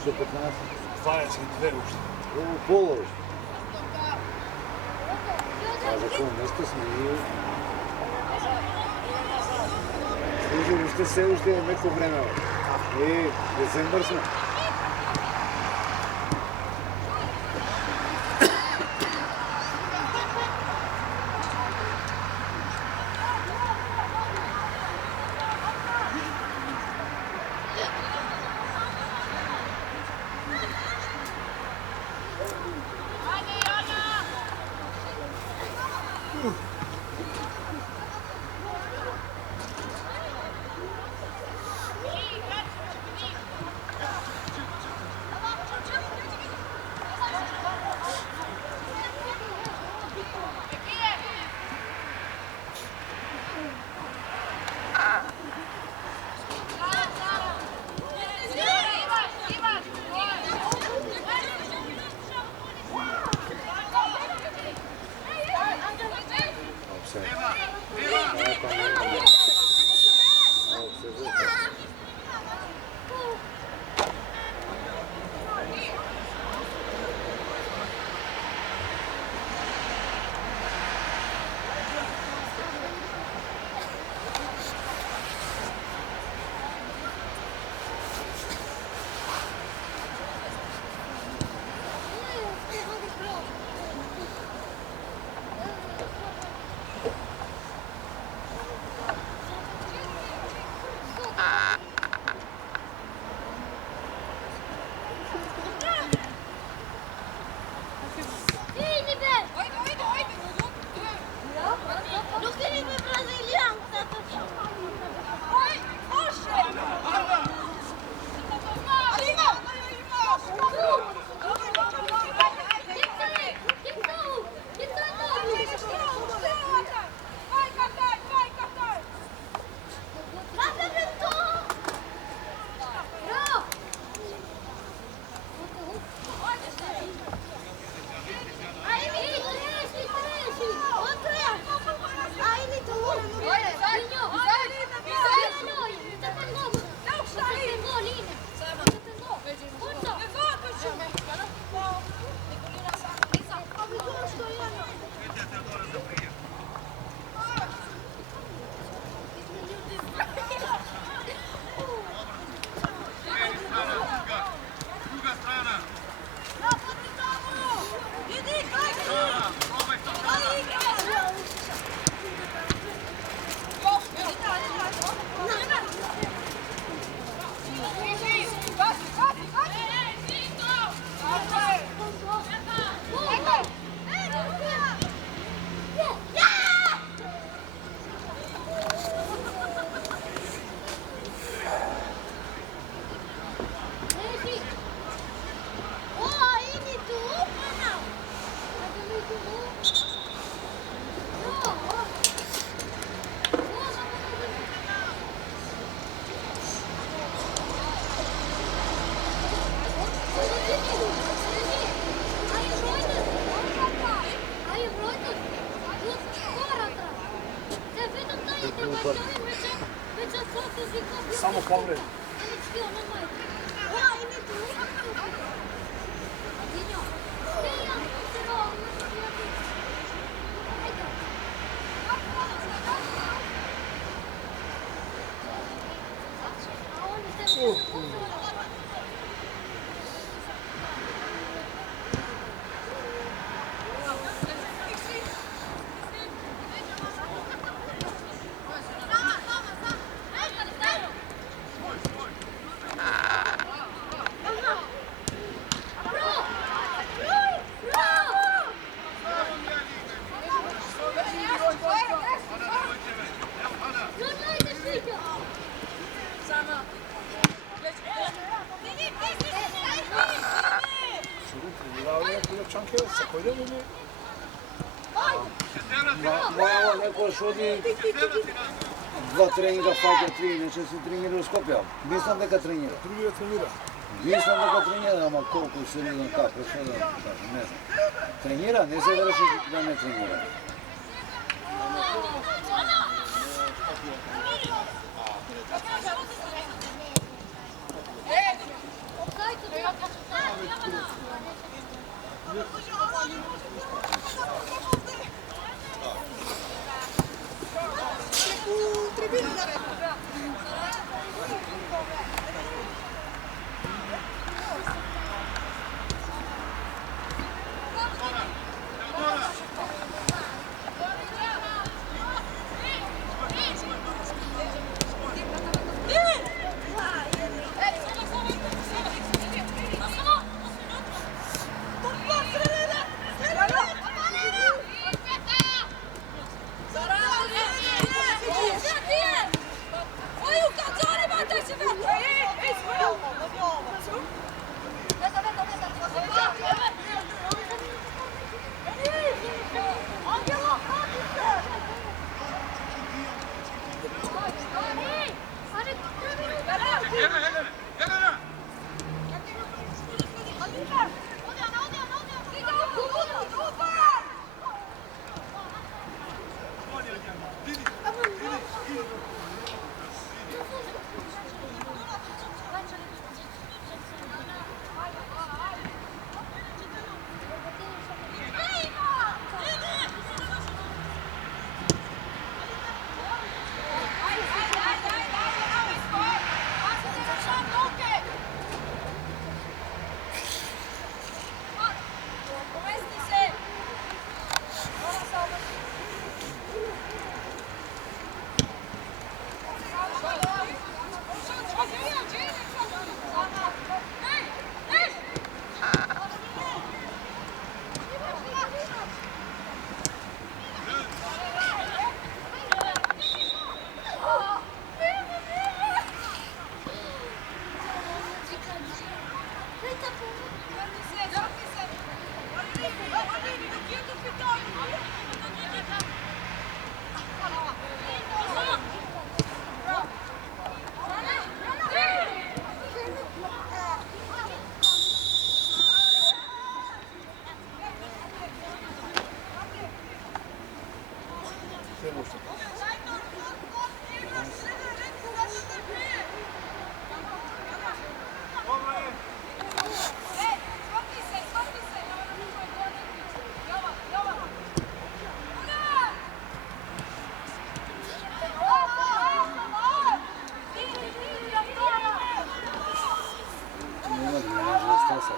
Още 15. 22 още. Ovo pola още. А за какво место сме и... Служи, още все още е меко време. Децембър сме. Само повреди. Мало некојаш оди 2 тренинга фаќа 3, иначе се тренира во Скопје. Мислам дека тренира. Другиот тренира. Мислам дека тренира, ама колку се не знам како, што да кажам, не знам. Тренира, не се врши да не тренира. Hey!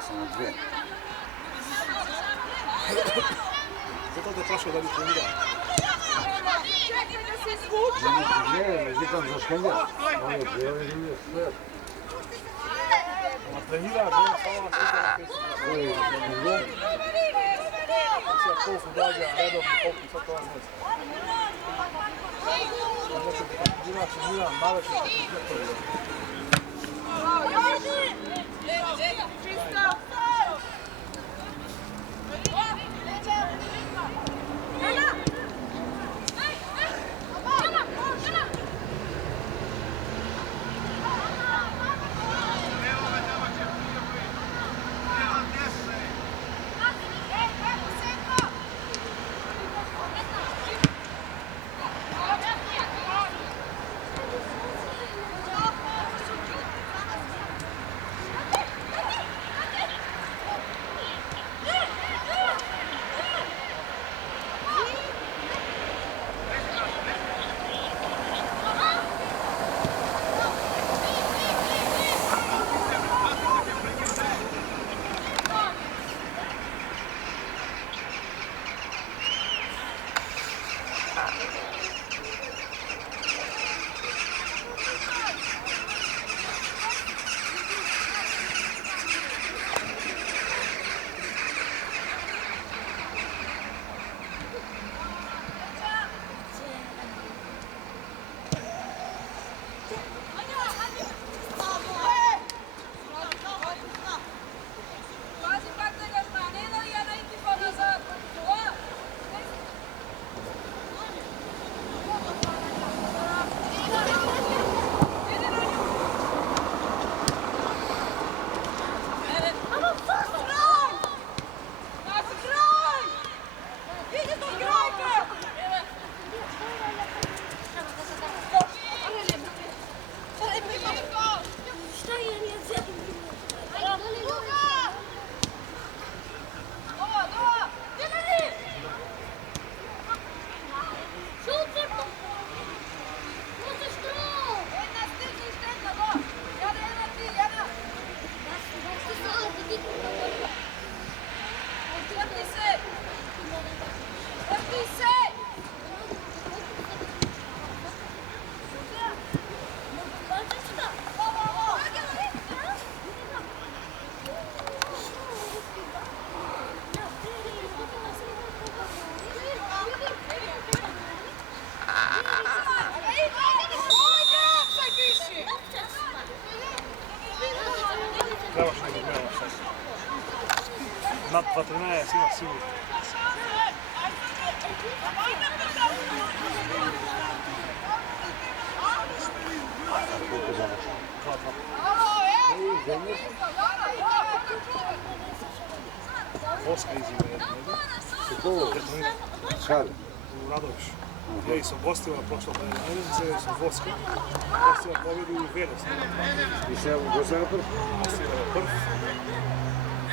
Samo dve. Zato te prašao da bi trenirao. Čekaj da se izvuče! Ne, vidim za škenja. On je prijavio sve. Ma trenira, bilo samo na slika na pesu. Koji je milijon. Se ja koliko događa, redovni pokut, sad to vam ne znam. Znači, trenira se Milan, naveče što ti gledaju. Čisto! Trebaš da bi gledao sve. Nad 2-13 ima sigurno. Koliko završeno? 2-2. Voska izime jednu. Koliko? Kad? U Radovišu. Ja sam gostila prošlo nedeljice, ja sam Voska. Gostila pobjedu u Veles. I se gostila prv? Gostila je prv.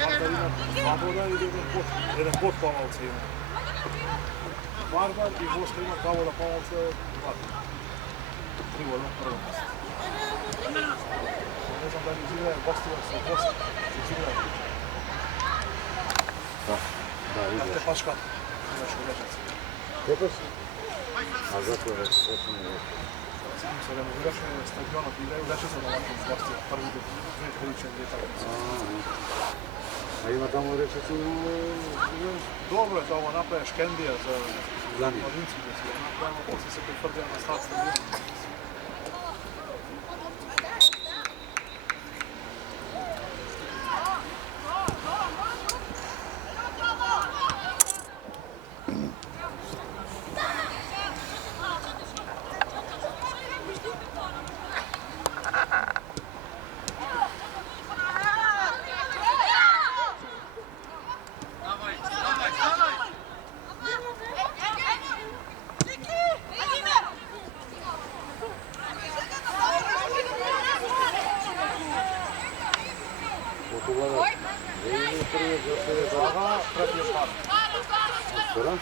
Vardar ima 2 boda i jedan bod pomalca ima. Vardar i Voska ima 2 boda pomalca, 3 boda prvo mjesto. Ne znam da li izigraju, gostila su Voska. Izigraju kuće. Da, Da vidiš. te paška. Imaš u Režnici. Kako si? A zato je već, zato mi je već. Sjedim se renoviraše stadionat i igraju Režnice na ovakvom gostila. Prvi do 2 priče, 2 takvice. A ima tamo rečicu? Dobro je da ovo napravi Škendija za Lani. mladinci da se napravimo, poslije se potvrdila na stavstvu. Ага, пратio Šar. Skoro?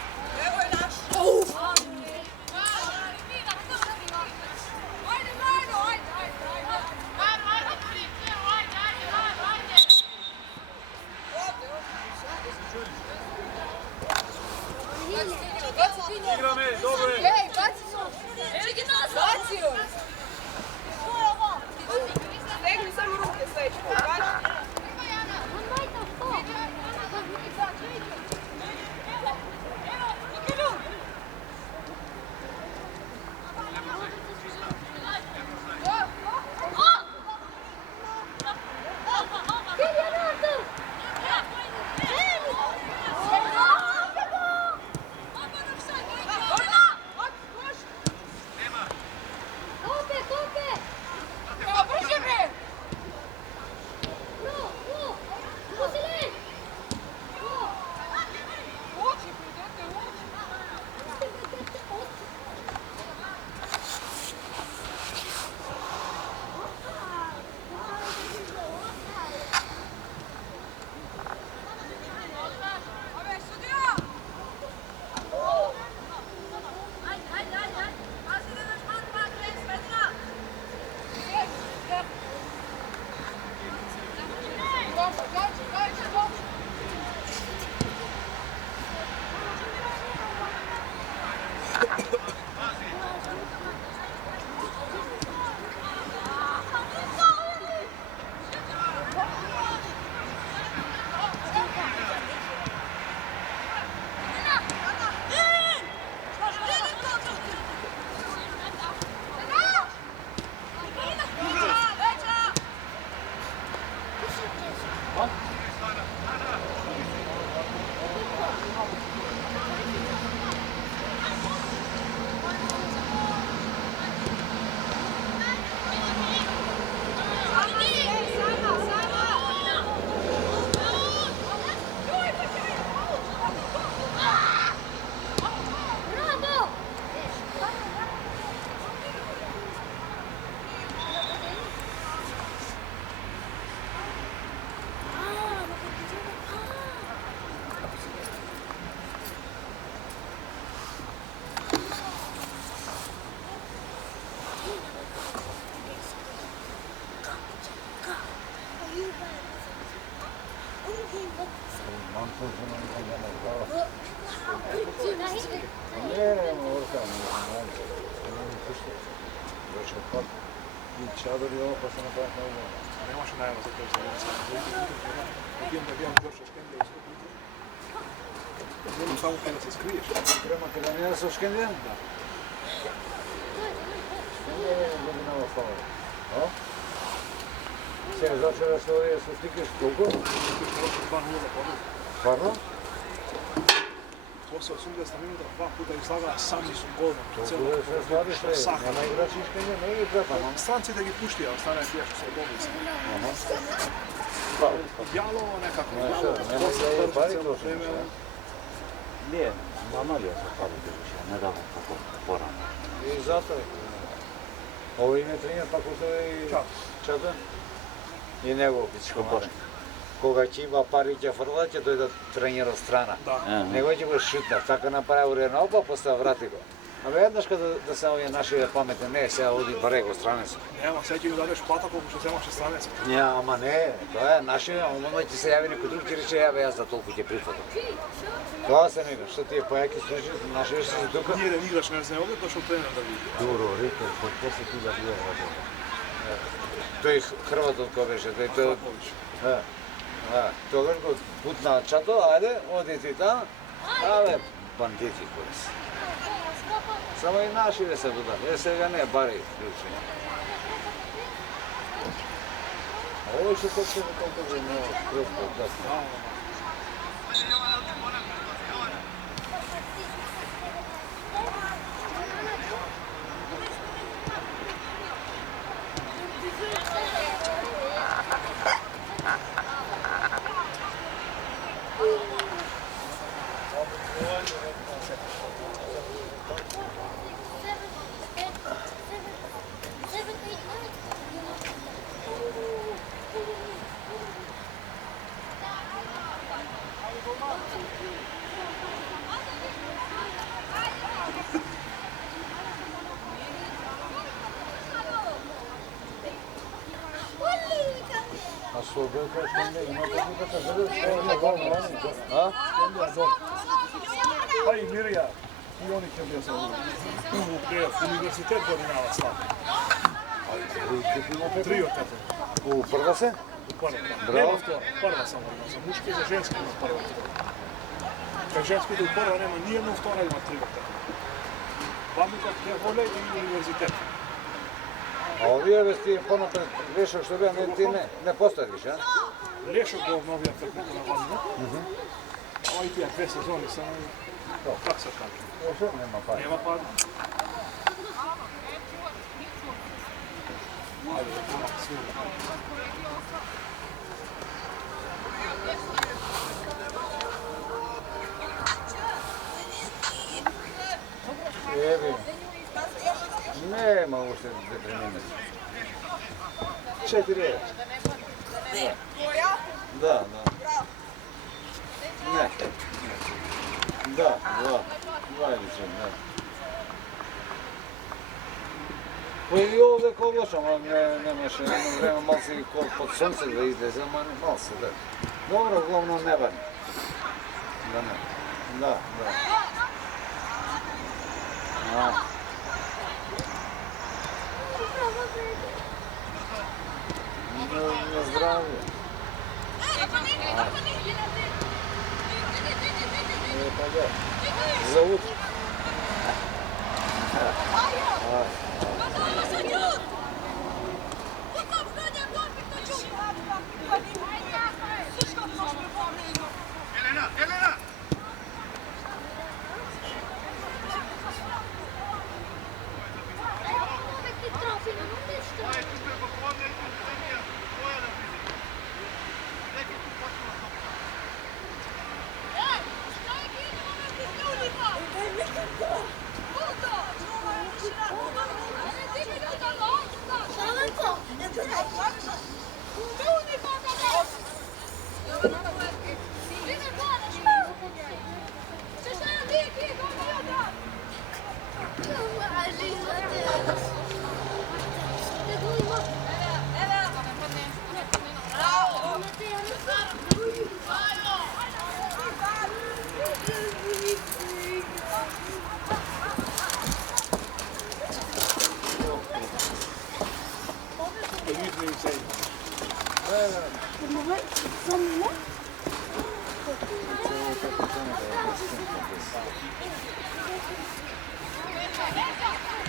Igra me, dobro je. Ej, baci se! Baci joj! Stegni samo ruke sveći, baci. Čadar je ovo pa se napraviti na ovo. Ne može najava za to zajednica. Vidim da bijam došao Škendija iz kutu. Znam samo kada se skriješ. Kremate ga nije sa Škendijem? Da. Škendija je godinava fala. Сега зачера се овие со стикиш колку? 2-0 за победа. Стварно? После 80 минута, 2 пута излагаа сами со гол. Толку да се сладиш, нема играчи искање, не ги препамам. Странците ги пуштија, останаа тие што се добри. Јалово некако. Нема да е пари точно. Не, намалија се парите више, не дава како порано. И затоа. Овој не тренира пако тој Чата? И него Што почне? кога ќе има пари ќе фрлат, ќе дојде тренер од страна. Да. Него ќе го шутна, така направи урено, опа, после врати го. Абе еднаш кога да се овие наши паметни, не сега оди баре го странец. Нема, сега ќе ми дадеш плата колку што земаше странец. Не, ама не, тоа е наши, ама ќе се јави некој друг, ќе рече, јаве јас за толку ќе прифатам. Тоа се нека, што тие појаки служи, наши што се тука. Ниједен играч не знае, овде дошол тренер да види. Добро, рекол, под после ти да биде работа. Тој Хрватот кој беше, тој тогаш го путна Чато, ајде, оди ти таа, абе, бандити кои се. Само и наши ве се туда, сега не, бари клучи. Ово што се колку го не просто дасно. А што го кажеш не има како да се гледа, што е гол, а? Па и Мирија, и они ќе бидат за универзитет годинава став. Три од тете. У прва се? Прва. Браво. Нема втора, прва само има. За мушки и за женски има прва. Кај женските у прва нема ни една, втора има три од тете. Бабникот ќе воле и универзитет. А овие бе ти понапред Лешо што беа, ти не поставиш, а? Лешо го обновија трката на година. Овој тие две сезони само как се кажа. Лешо нема пари. Нема пари. Ајде, да помак свиру. Еби. Нема уште 2-3 минути. 4. Да. Не. Да, 2 или 3, да. Па и овде колош, ама немаше едно време малце и под сонце да излезе, ама не малце, да. Добро, главно не бани. Да не. Да. На здравје. За утре. Елена!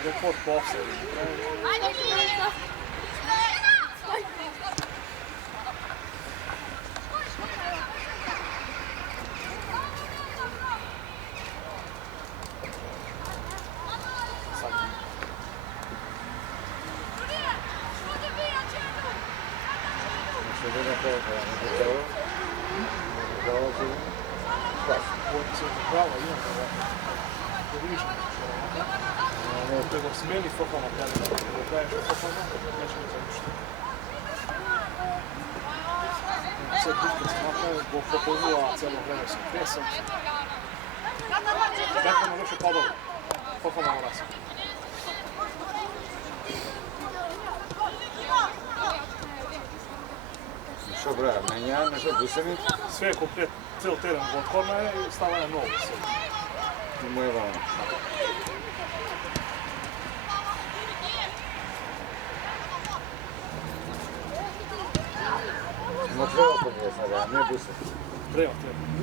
Report boxer. bude koga, ne delo, dolazi, Vodi se pravo, imam da povišen. Te da smeli fokama tebe, da daješ fokama, neće mi za ništa. Sad Duška se napravio, zbog fokozula cijelo vreme sam tresam. Dakle, me više padalo. Fokama u nas. Що брат, мене, на що бусами? Sve je komplet, cel teren od korna i stavljanje nogu. Думаю, вам. Но треба подвесати, а не буси. Treba.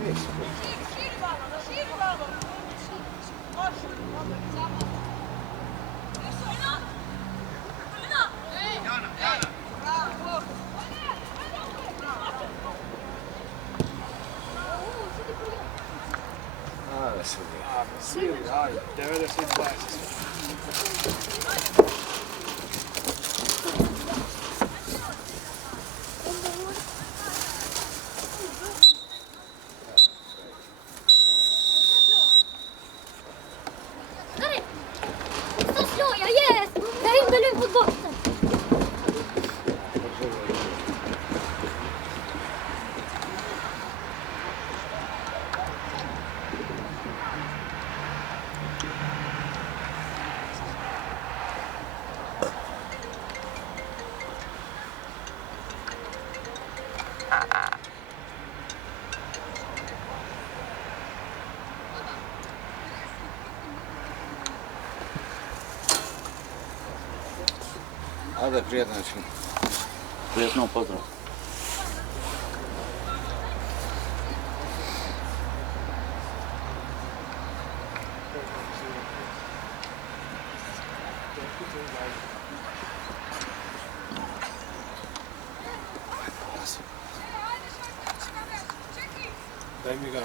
Нищо. Але сюди. Sili, ajde, 90-20. Så slår jag, yes! Jag hängde nu mot botten. Ajde, prijetno ćemo. Prijetno pozdrav. Daj mi ga na